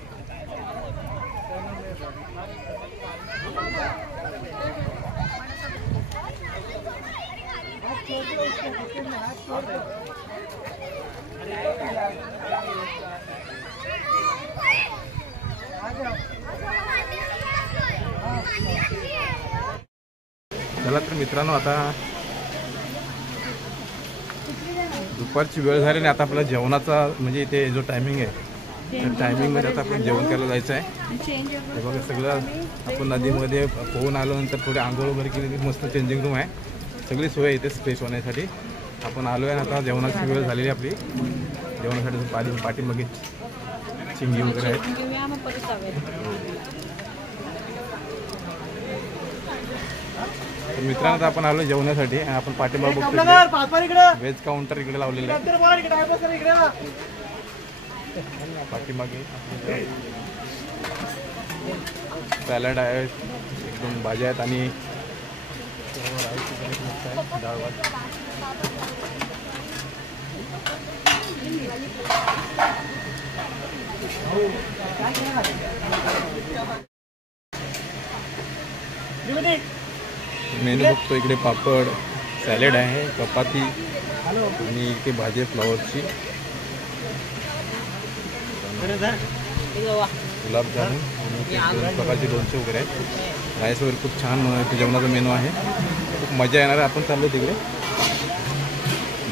चला तर मित्रांनो, आता दुपारची वेळ झाली आणि आता आपला जेवणाचा म्हणजे इथे जो टायमिंग आहे त्या टायमिंगमध्ये आता आपण जेवण करायला जायचं आहे. हे बघा सगळं आपण नदीमध्ये पोहून आल्यानंतर थोडी आंघोळ वगैरे केली, मस्त चेंजिंग रूम आहे, सगळी सोय इथे फ्रेश होण्यासाठी. आपण आलो आहे आता जेवणाची वेळ झालेली आपली. जेवणासाठी पाठीमागे चिंगी वगैरे आहेत. तर मित्रांनो आपण आलो जेवणासाठी. आपण पाठीमागे बघतो व्हेज काउंटर इकडे लावलेलं आहे. पाठीमागे सॅलड आहे, एकदम भाज्या आहेत आणि डाळ भात. मेनू बघतो इकडे पापड, सॅलड आहे, चपाती आणि इथे भाजी आहे फ्लॉवरची, गुलाबजामुन आणि 2 प्रकारचे लोणचे वगैरे आहेत. राईस वगैरे खूप छान जेवणाचा मेनू आहे, खूप मजा येणार आहे. आपण चाललो तिकडे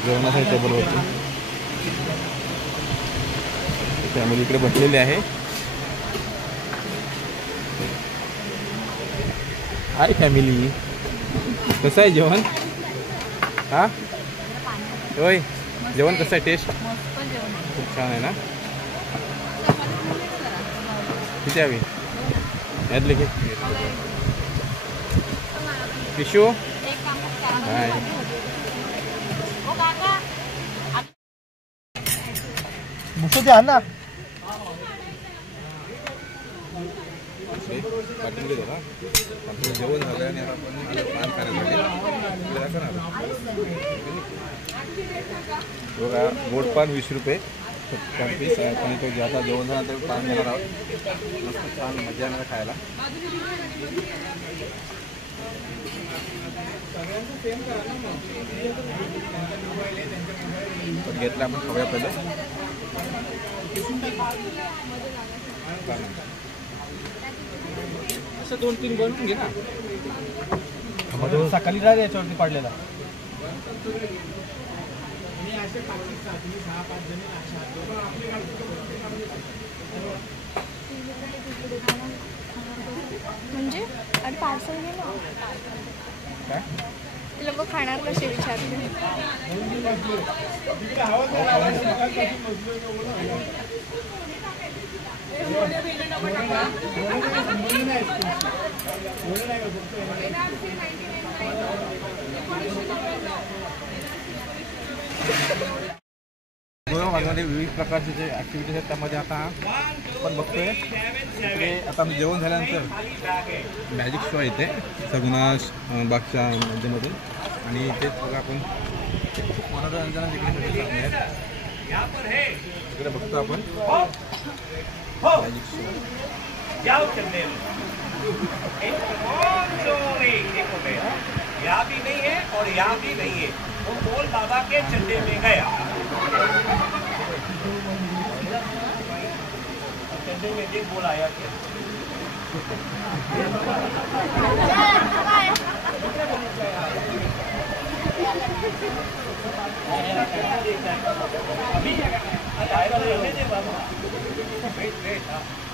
जेवणासाठी टेबलवरती. फॅमिली इकडे बसलेली आहे. हाय फॅमिली, कसं आहे जेवण? हां होय, जेवण कसं आहे? टेस्ट खूप छान आहे ना? किती हवी यातले की पिशू? हाय मुसो द्या ना. जेवण झालं आणि आपण पान करायसाठी बघा, गोड पान 20 रुपये पीस. आणि तो जे आता जेवण झाल्यानंतर पान घेणार आहोत. मस्त छान मजा येणार खायला. पण घेतलं आपण खाऊया पहिलं. असं 2-3 बनवून घे ना. सकाळी राहील याच्यावरती पडलेला. म्हणजे अरे पार्सल घे ना. काय ते लोक खाणार कसे विचारले. गोव्यामध्ये विविध प्रकारचे जे ॲक्टिव्हिटीज आहेत त्यामध्ये आता आपण बघतोय इकडे आता जेवण झाल्यानंतर मॅजिक शो आहे इथे सगुणास बागच्या मध्येमध्ये. आणि इथेच बघा आपण मनोरंजनाचे इकडे सगळे साधने आहेत. इकडे बघतो आपण मॅजिक शो. यहाँ भी नहीं है और यहाँ भी नहीं है, वो बोल बाबा के चंदे में गया. चंदे में देख बोल आया क्या?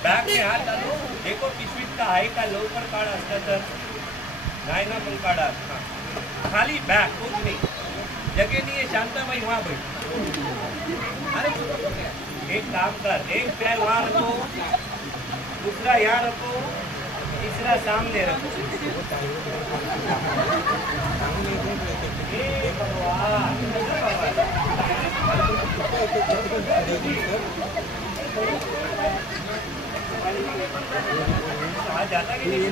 बॅग में हात डालो, देखो पिशवीत का आहे का, लवकर काढ असतं तर नाही ना मग काढा. खाली बैग कुछ नहीं, जगह नहीं है, शांताबाई वहाँ बैठ. अरे एक काम कर, एक पैर वहाँ रखो, दूसरा यहाँ रखो, तीसरा सामने रखो. आ जाता कि नहीं?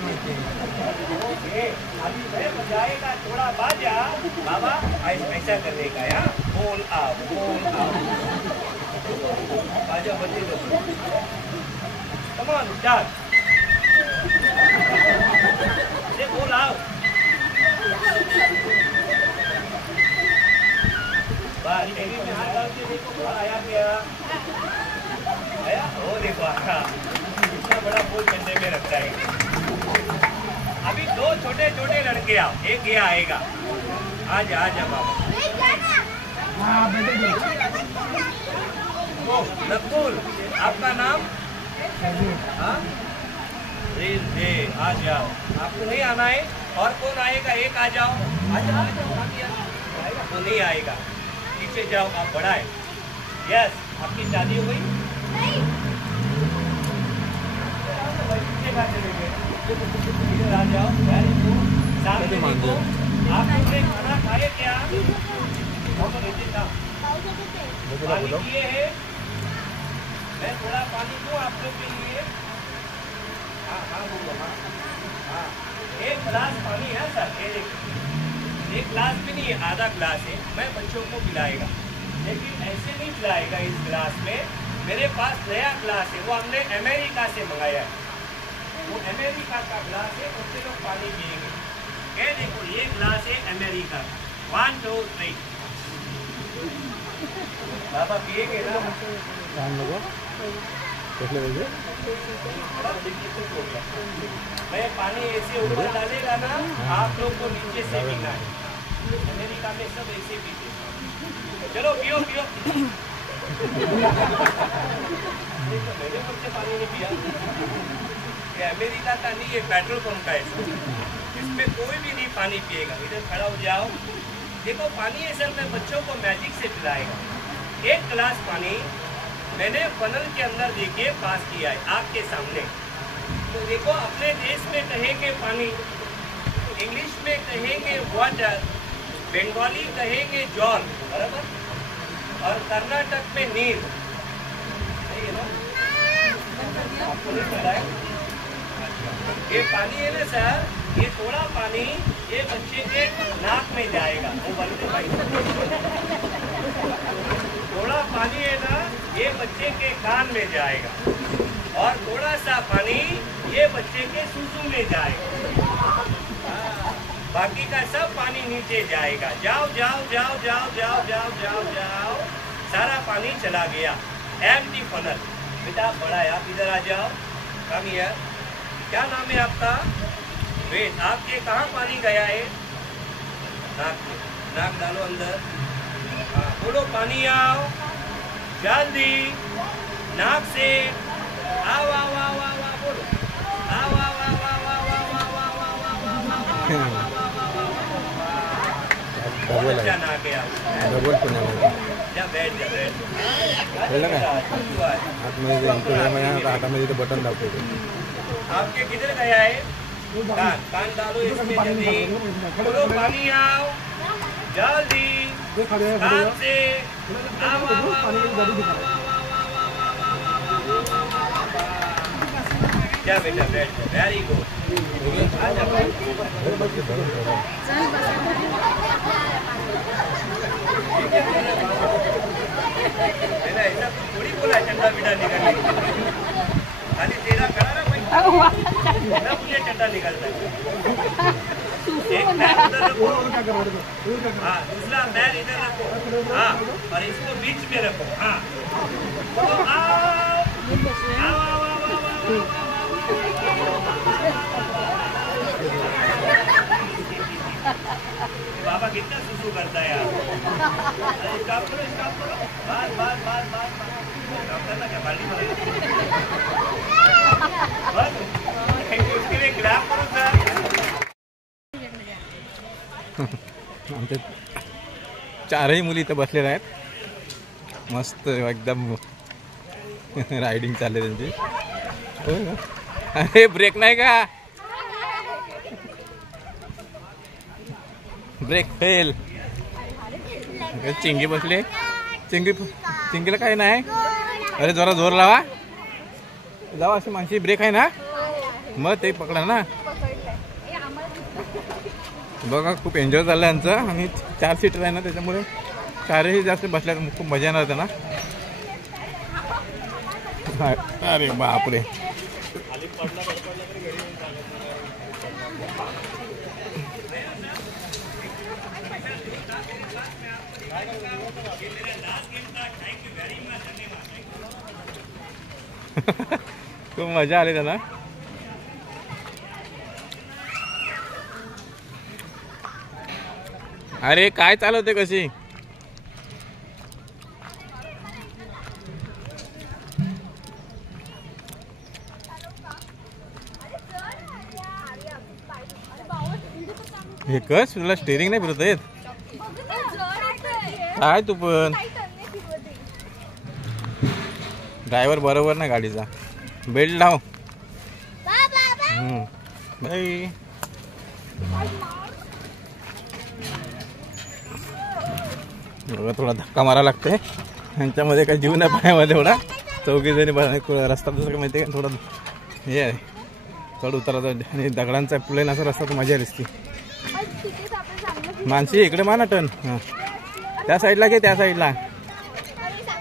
ओके, अभी मैं बजाएगा थोड़ा बाजा बाबा, ऐसा करने का यार, बोल आओ बाजा बजे दो। कम ऑन स्टार्ट, ये बोल आओ बस। टीवी में हाथ डाल के देखो, आया क्या आया? वो देखो आया, इतना बड़ा बोल कंधे में रखता है। अभी दो छोटे छोटे लड़के आओ, एक ये आएगा, आजा बाबा। ओ नकुल, आपका नाम? हाँ आ जाओ, आपको नहीं आना है? और कौन आएगा? एक आ जाओ, आएगा तो नहीं आएगा, पीछे जाओ, आप बड़ा है। यस, आपकी शादी हो गई? इधर आ जाओ, सामने देखो। आप लोग ने खाना खाए क्या? पानी पिए है? मैं थोड़ा पानी दूँ आप लोग के लिए? हाँ बोलो, हाँ। एक गिलास पानी है सर, एक गिलास भी नहीं है, आधा गिलास है। मैं बच्चों को पिलाएगा, लेकिन ऐसे नहीं पिलाएगा इस गिलास में। मेरे पास नया गिलास है, वो हमने अमेरिका से मंगाया है। वो अमेरिका का गिलास है, उससे लोग पानी पिएंगे। ये देखो, ये गिलास है अमेरिका का। 1 2 3 बाबा पिएंगे ना? मैं पानी ऐसे ऊपर डालेगा ना, आप लोग को नीचे से पीना है। अमेरिका में सब ऐसे पीते। चलो पियो मैंने मुझसे पानी नहीं पिया। ये अमेरिका का नहीं, ये पेट्रोल पंप का है। इसमें कोई भी नहीं पानी पिएगा। इधर खड़ा हो जाओ। देखो, पानी असल में बच्चों को मैजिक से पिलाएगा। एक गिलास पानी मैंने फनल के अंदर देके पास किया है आपके सामने। तो देखो, अपने देश में कहेंगे पानी, इंग्लिश में कहेंगे वाटर, बंगाली कहेंगे जल, बराबर, और कर्नाटक में नीर। सही है ना? आपको नहीं पता है? ये पानी है ना सर, ये थोड़ा पानी ये बच्चे के नाक में जाएगा। वो बंदे भाई, थोड़ा पानी है ना, ये बच्चे के कान में जाएगा, और थोड़ा सा पानी ये बच्चे के सुसु में जाएगा। बाकी का सब पानी नीचे जाएगा। जाओ, सारा पानी चला गया। Empty funnel. बेटा बड़ा है, आप इधर आ जाओ। Come here. क्या नाम है आपका? वेट, आपके कहाँ पानी गया है? नाक में। नाक डालो अंदर। हाँ, बोलो पानी आओ जल्दी, नाक से आओ बोलो, आओ ना गया। जा बैठ हातामध्ये बटन दाखवतो। आपके किधर गया है? कान डालो इसमें जल्दी। बोलो पानी आओ जल्दी, कान से जा बेटा, बैठ जा। Very good. ऐसा थोड़ी बोला चंदा बेटा निकलने, खाली तेरा खड़ा ना भाई, ना मुझे चंदा निकलता है। एक पैर उधर रखो, हाँ, दूसरा पैर इधर रखो, हाँ, और इसको बीच में रखो, हाँ। तो आओ, बाबा कितना सुसु करता है यार। स्टॉप करो, बात करना क्या, बाल्टी में बस उसके लिए क्लैप करो सर। आमचे चारही मुली इथं बसलेल्या आहेत, मस्त एकदम रायडिंग चालली त्यांची। अरे ब्रेक नाही का? Brake fail. चिंगी बसले, चिंगीला काही नाही। अरे जरा जोर लावा, अशी माणशी ब्रेक आहे ना। मग ते पकडा ना. पकडलंय. ए, आम्हाला दिसलं. बघा खूप एन्जॉय झालं यांचं. आणि 4 सीटर आहे ना त्याच्यामुळे चारही जास्त बसल्यात खूप मजा येणार होतं ना. अरे बापरे. खूप मजा आली त्यांना. अरे काय चालवते कशी. हे कस तुला स्टेरिंग नाही फिरत येत काय. तू पण ड्रायव्हर बरोबर ना गाडीचा. बेल्ट लाव. बाई. थोडा धक्का मारा लागते यांच्यामध्ये. काही जीव नाही पायामध्ये. एवढा 4 जणी रस्ता तसं माहिती आहे का. थोडा हे आहे चढ उतरायचा आणि दगडांचा प्लेन असा रस्ता तर मजा आली असती. मानसी इकडे माना टर्न. हां त्या साईडला घे. त्या साईडला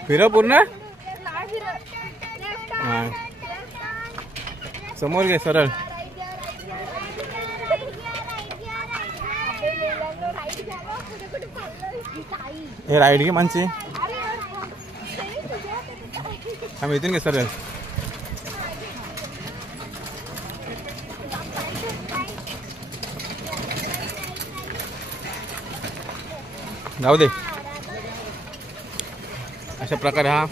फिरव पूर्ण. हां समोर घे सरळ. हे राईट घे मानसी. आम्ही इथून घे सरळ. जाऊ दे. अशा प्रकारे हा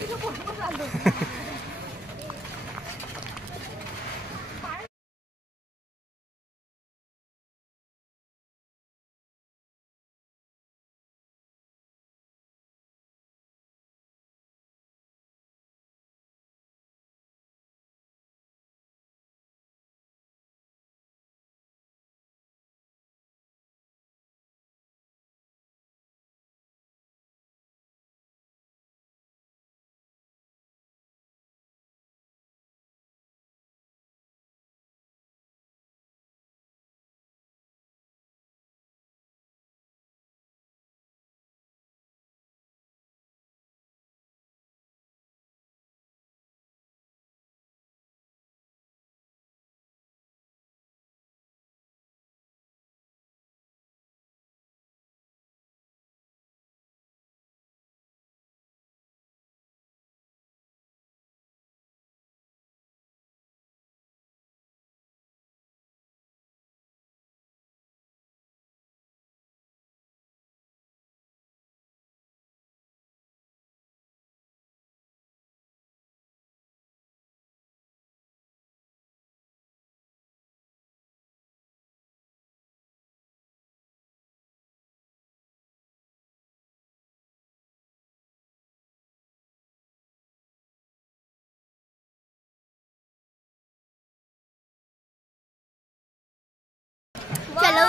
चलो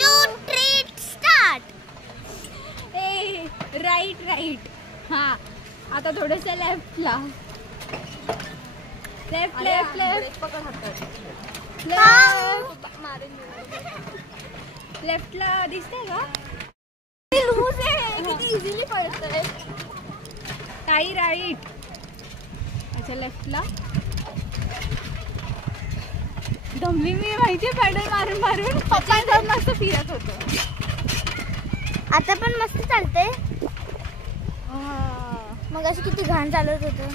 2 3 स्टार्ट. ए राईट राईट. हां आता थोडंसं लेफ्टला. लेफ्ट लेफ्ट लेफ्ट पकड हातात. लेफ्टला दिसतंय का. लूज आहे किती इझिली पळतंय. काही राईट. अच्छा लेफ्टला. दमली मी माहिती पॅडल मारून मारून. पप्पा जाऊन मस्त फिरत होतं. आता पण मस्त चालतंय. मग असं किती घाण चालत होतं.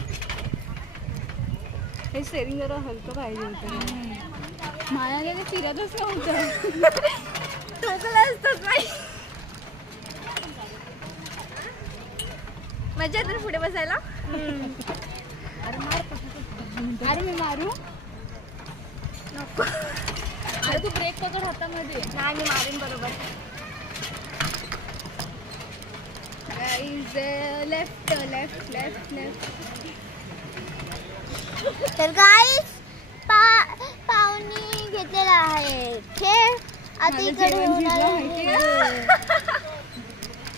हे स्टेरिंग जरा हलकं पाहिजे होतं. मला ते फिरतच नव्हतं. ठोकलं असतंच नाही. मजा येते पुढे बसायला. अरे मी मारू नको. अरे तू ब्रेक पकड हातामध्ये. नाही मी मारेन बरोबर. Left left left left. तर गाईस पाहुणी घेतलेला आहे खेळ. आता इकडे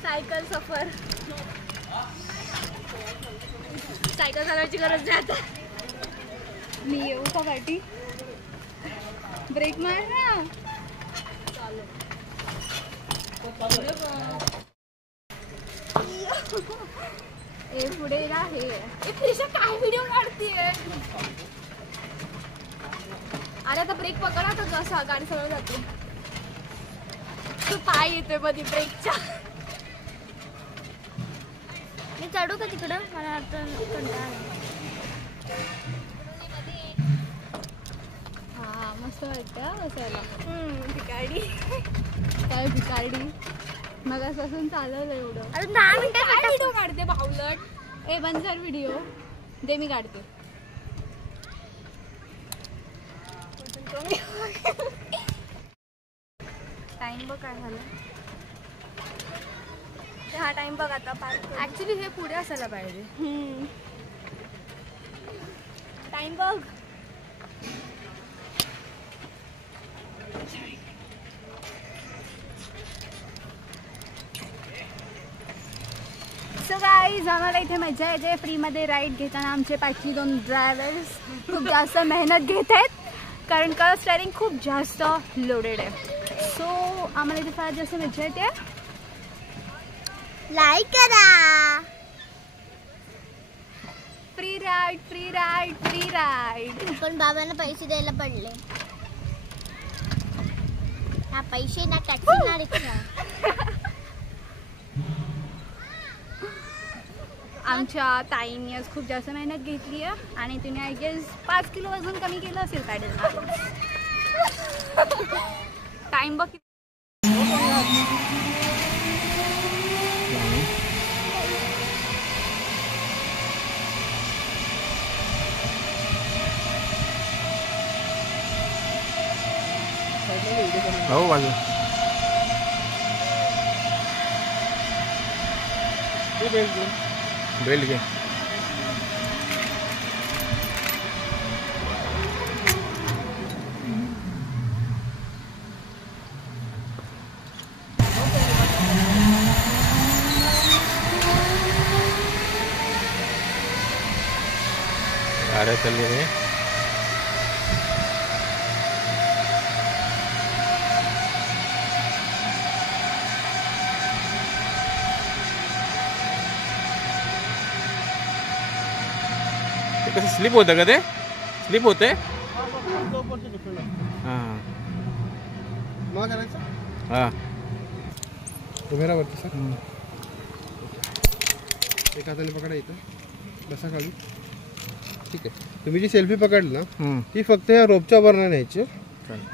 सायकल सफर. सायकल चालवायची गरज नाही आता. मी येऊ का पाठी. ब्रेक मार ना. ए पुढे आहे. ए त्रिशा काय व्हिडिओ काढतीये? अरे आता ब्रेक पकडा तर कसा गाडी सरळ जाते. तू पाय येतोय मध्ये ब्रेकच्या. मी चढू का तिकडं? मला आता कंटाळा आला. हा मस्त वाटतं बसायला. भिकारडी. काय भिकारडी? मगापासून चालवलं एवढं. अरे 10 मिनिटं व्हिडिओ काढते बावलट. ए बंद कर व्हिडिओ. दे मी काढते. टाइम बघ काय झालं. हा टाइम बघ आता. ऍक्च्युली हे पुढे असायला पाहिजे. टाइम बघ. सो गाईज आम्हाला इथे मजा येते फ्रीमध्ये राईड घेताना. आमचे पाठची 2 ड्रायव्हर्स खूप जास्त मेहनत घेत आहेत कारण का स्टेअरिंग खूप जास्त लोडेड आहे. सो आम्हाला इथे फार जास्त मजा येते. लाईक करा. Free ride free ride free ride. पण बाबांना पैसे द्यायला पडले. हा पैसे ना टॅक्सी ना रिक्षा. आमच्या ताईंनी आज खूप जास्त मेहनत घेतली आहे आणि तिने आय गेस 5 किलो वजन कमी केलं असेल पॅडल. टाइम बघ. हो बाजू बेल्ट घे. गाड्या चालली रे. कसं स्लिप होतं का ते? स्लिप होते. हां हां कॅमेरावरती सर. एक हाताने पकडा इथं. बसा खाली. ठीक आहे. तुम्ही जी सेल्फी पकडली ना ती फक्त या रोपच्या वरनं न्यायची.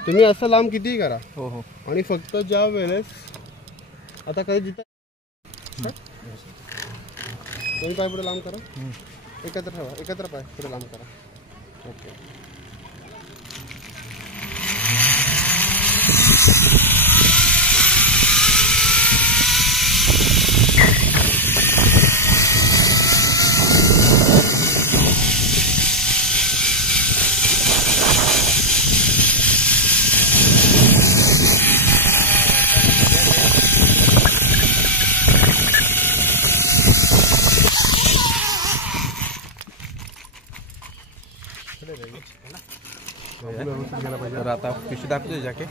तुम्ही असं लांब कितीही करा. हो हो. आणि फक्त ज्या वेळेस आता काही जिथं दोन पाय पुढे लांब करा. एकत्र ठेवा. एकत्र पाय पुढे लांब करा. ओके. तर आता पिशू दाखवतो जॅकेट.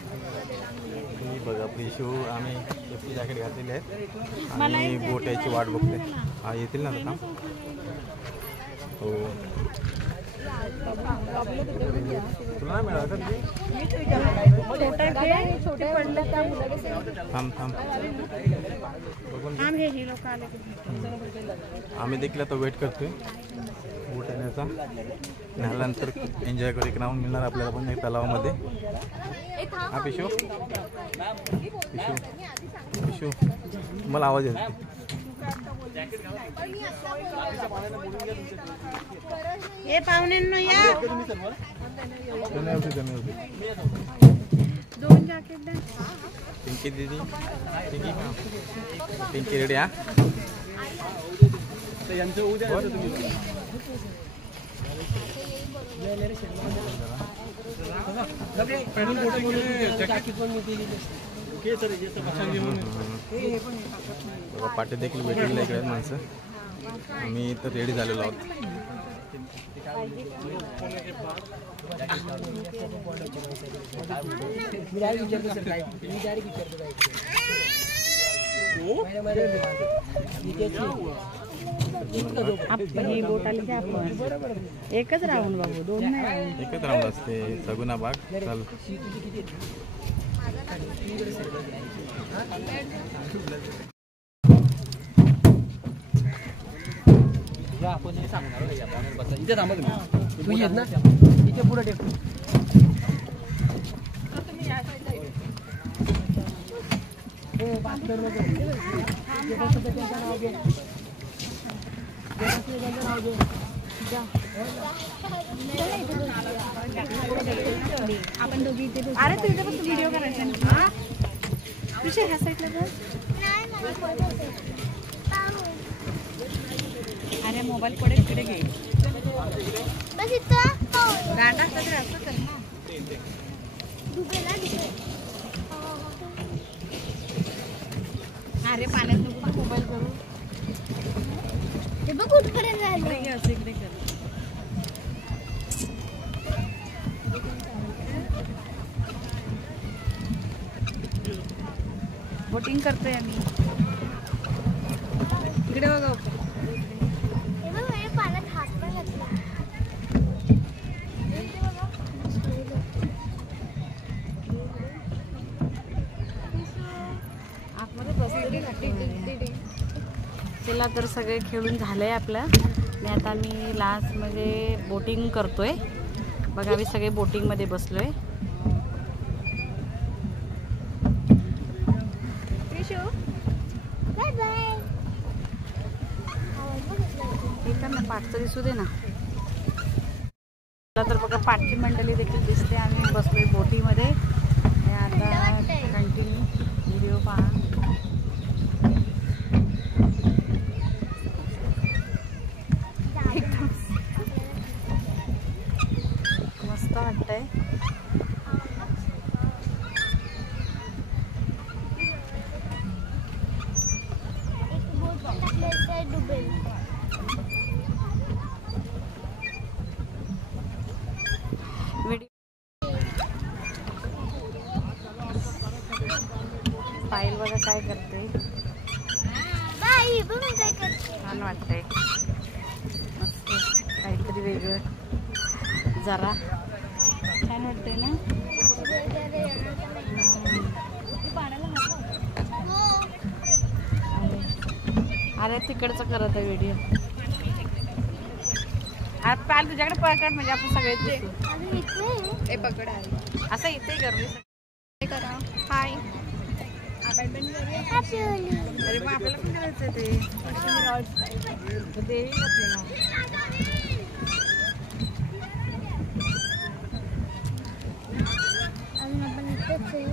बघा पिशू आम्ही सेफ्टी जॅकेट घातलेले आहेत आणि बोट याची वाट बघते. हा येतील ना आता. हो तुला नाही मिळालं थांब थांब बघून. आम्ही देखील आता वेट करतोय बोट येण्याचा. न्याल्यानंतर एन्जॉय करू. एक राऊंड मिळणार आपल्याला पण एक तलावामध्ये. हा पिशू पिशू पिशू मला आवाज येतो. हे पाहुण्यांनो या. कमी होते. 2 जॅकेट द्या. पिंकी दीदी. पिंकी पिंकी रेडी. हा यांचं उद्या तुम्ही पाठी देखील भेटलेलं इकडे माणसं. आम्ही तर रेडी झालेलो आहोत. ही बोट आली की आपण एकच राहून बाबू, 2 नाही. एकच राऊंड असते सगुना बाग. चल आपण सांगणार इथे थांबा तुम्ही. तू येत ना इथे पुढे टेक. आपण दोघी इथे बसू. अरे तुझ्या पण व्हिडिओ करायचा ना. विषय ह्या साईडला बस. अरे मोबाईल पुढे इकडे घे. गांडा असतं तर असं कर ना. अरे पाण्यात नको मोबाईल करू. हे बघ कुठपर्यंत झालं. इकडे घे, असं इकडे कर. बोटिंग करतोय आम्ही. इकडे बघा. हे बघ माझ्या पाण्यात हात पण घातला. आतमध्ये बसलेली चला तर सगळे खेळून झालंय आपलं आणि आता मी लास्ट मध्ये बोटिंग करतोय बघा. आम्ही सगळे बोटिंग मध्ये बसलोय. Bye bye. ठीक आहे ना, पाठचं दिसू दे ना. तर बघा पाठची मंडळी देखील दिसते. आम्ही बसलोय बोटीमध्ये आणि आता कंटिन्यू व्हिडिओ पहा. मस्त वाटतंय. पायल बघा काय करते. बाई बघ मी काय करते. छान वाटतंय. मस्त काहीतरी वेगळं जरा छान वाटतंय ना. अरे तिकडचं करत आहे व्हिडिओ. आज पायल तुझ्याकडे पकड म्हणजे आपण सगळेच दिसू. हे पकड आहे. असं इथे गरमी करा. हाय. अरे मग आपल्याला पण करायचं ते देवी आपल्याला. अजून आपण इथेच आहे.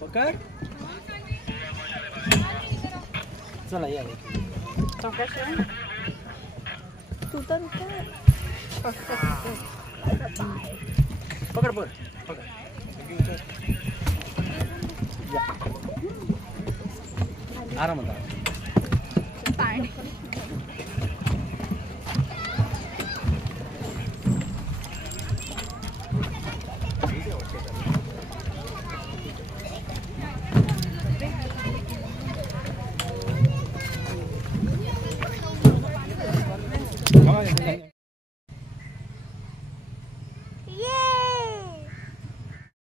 पकड. चला या तू तर पकड पकड. आरामात. पाणी Come on.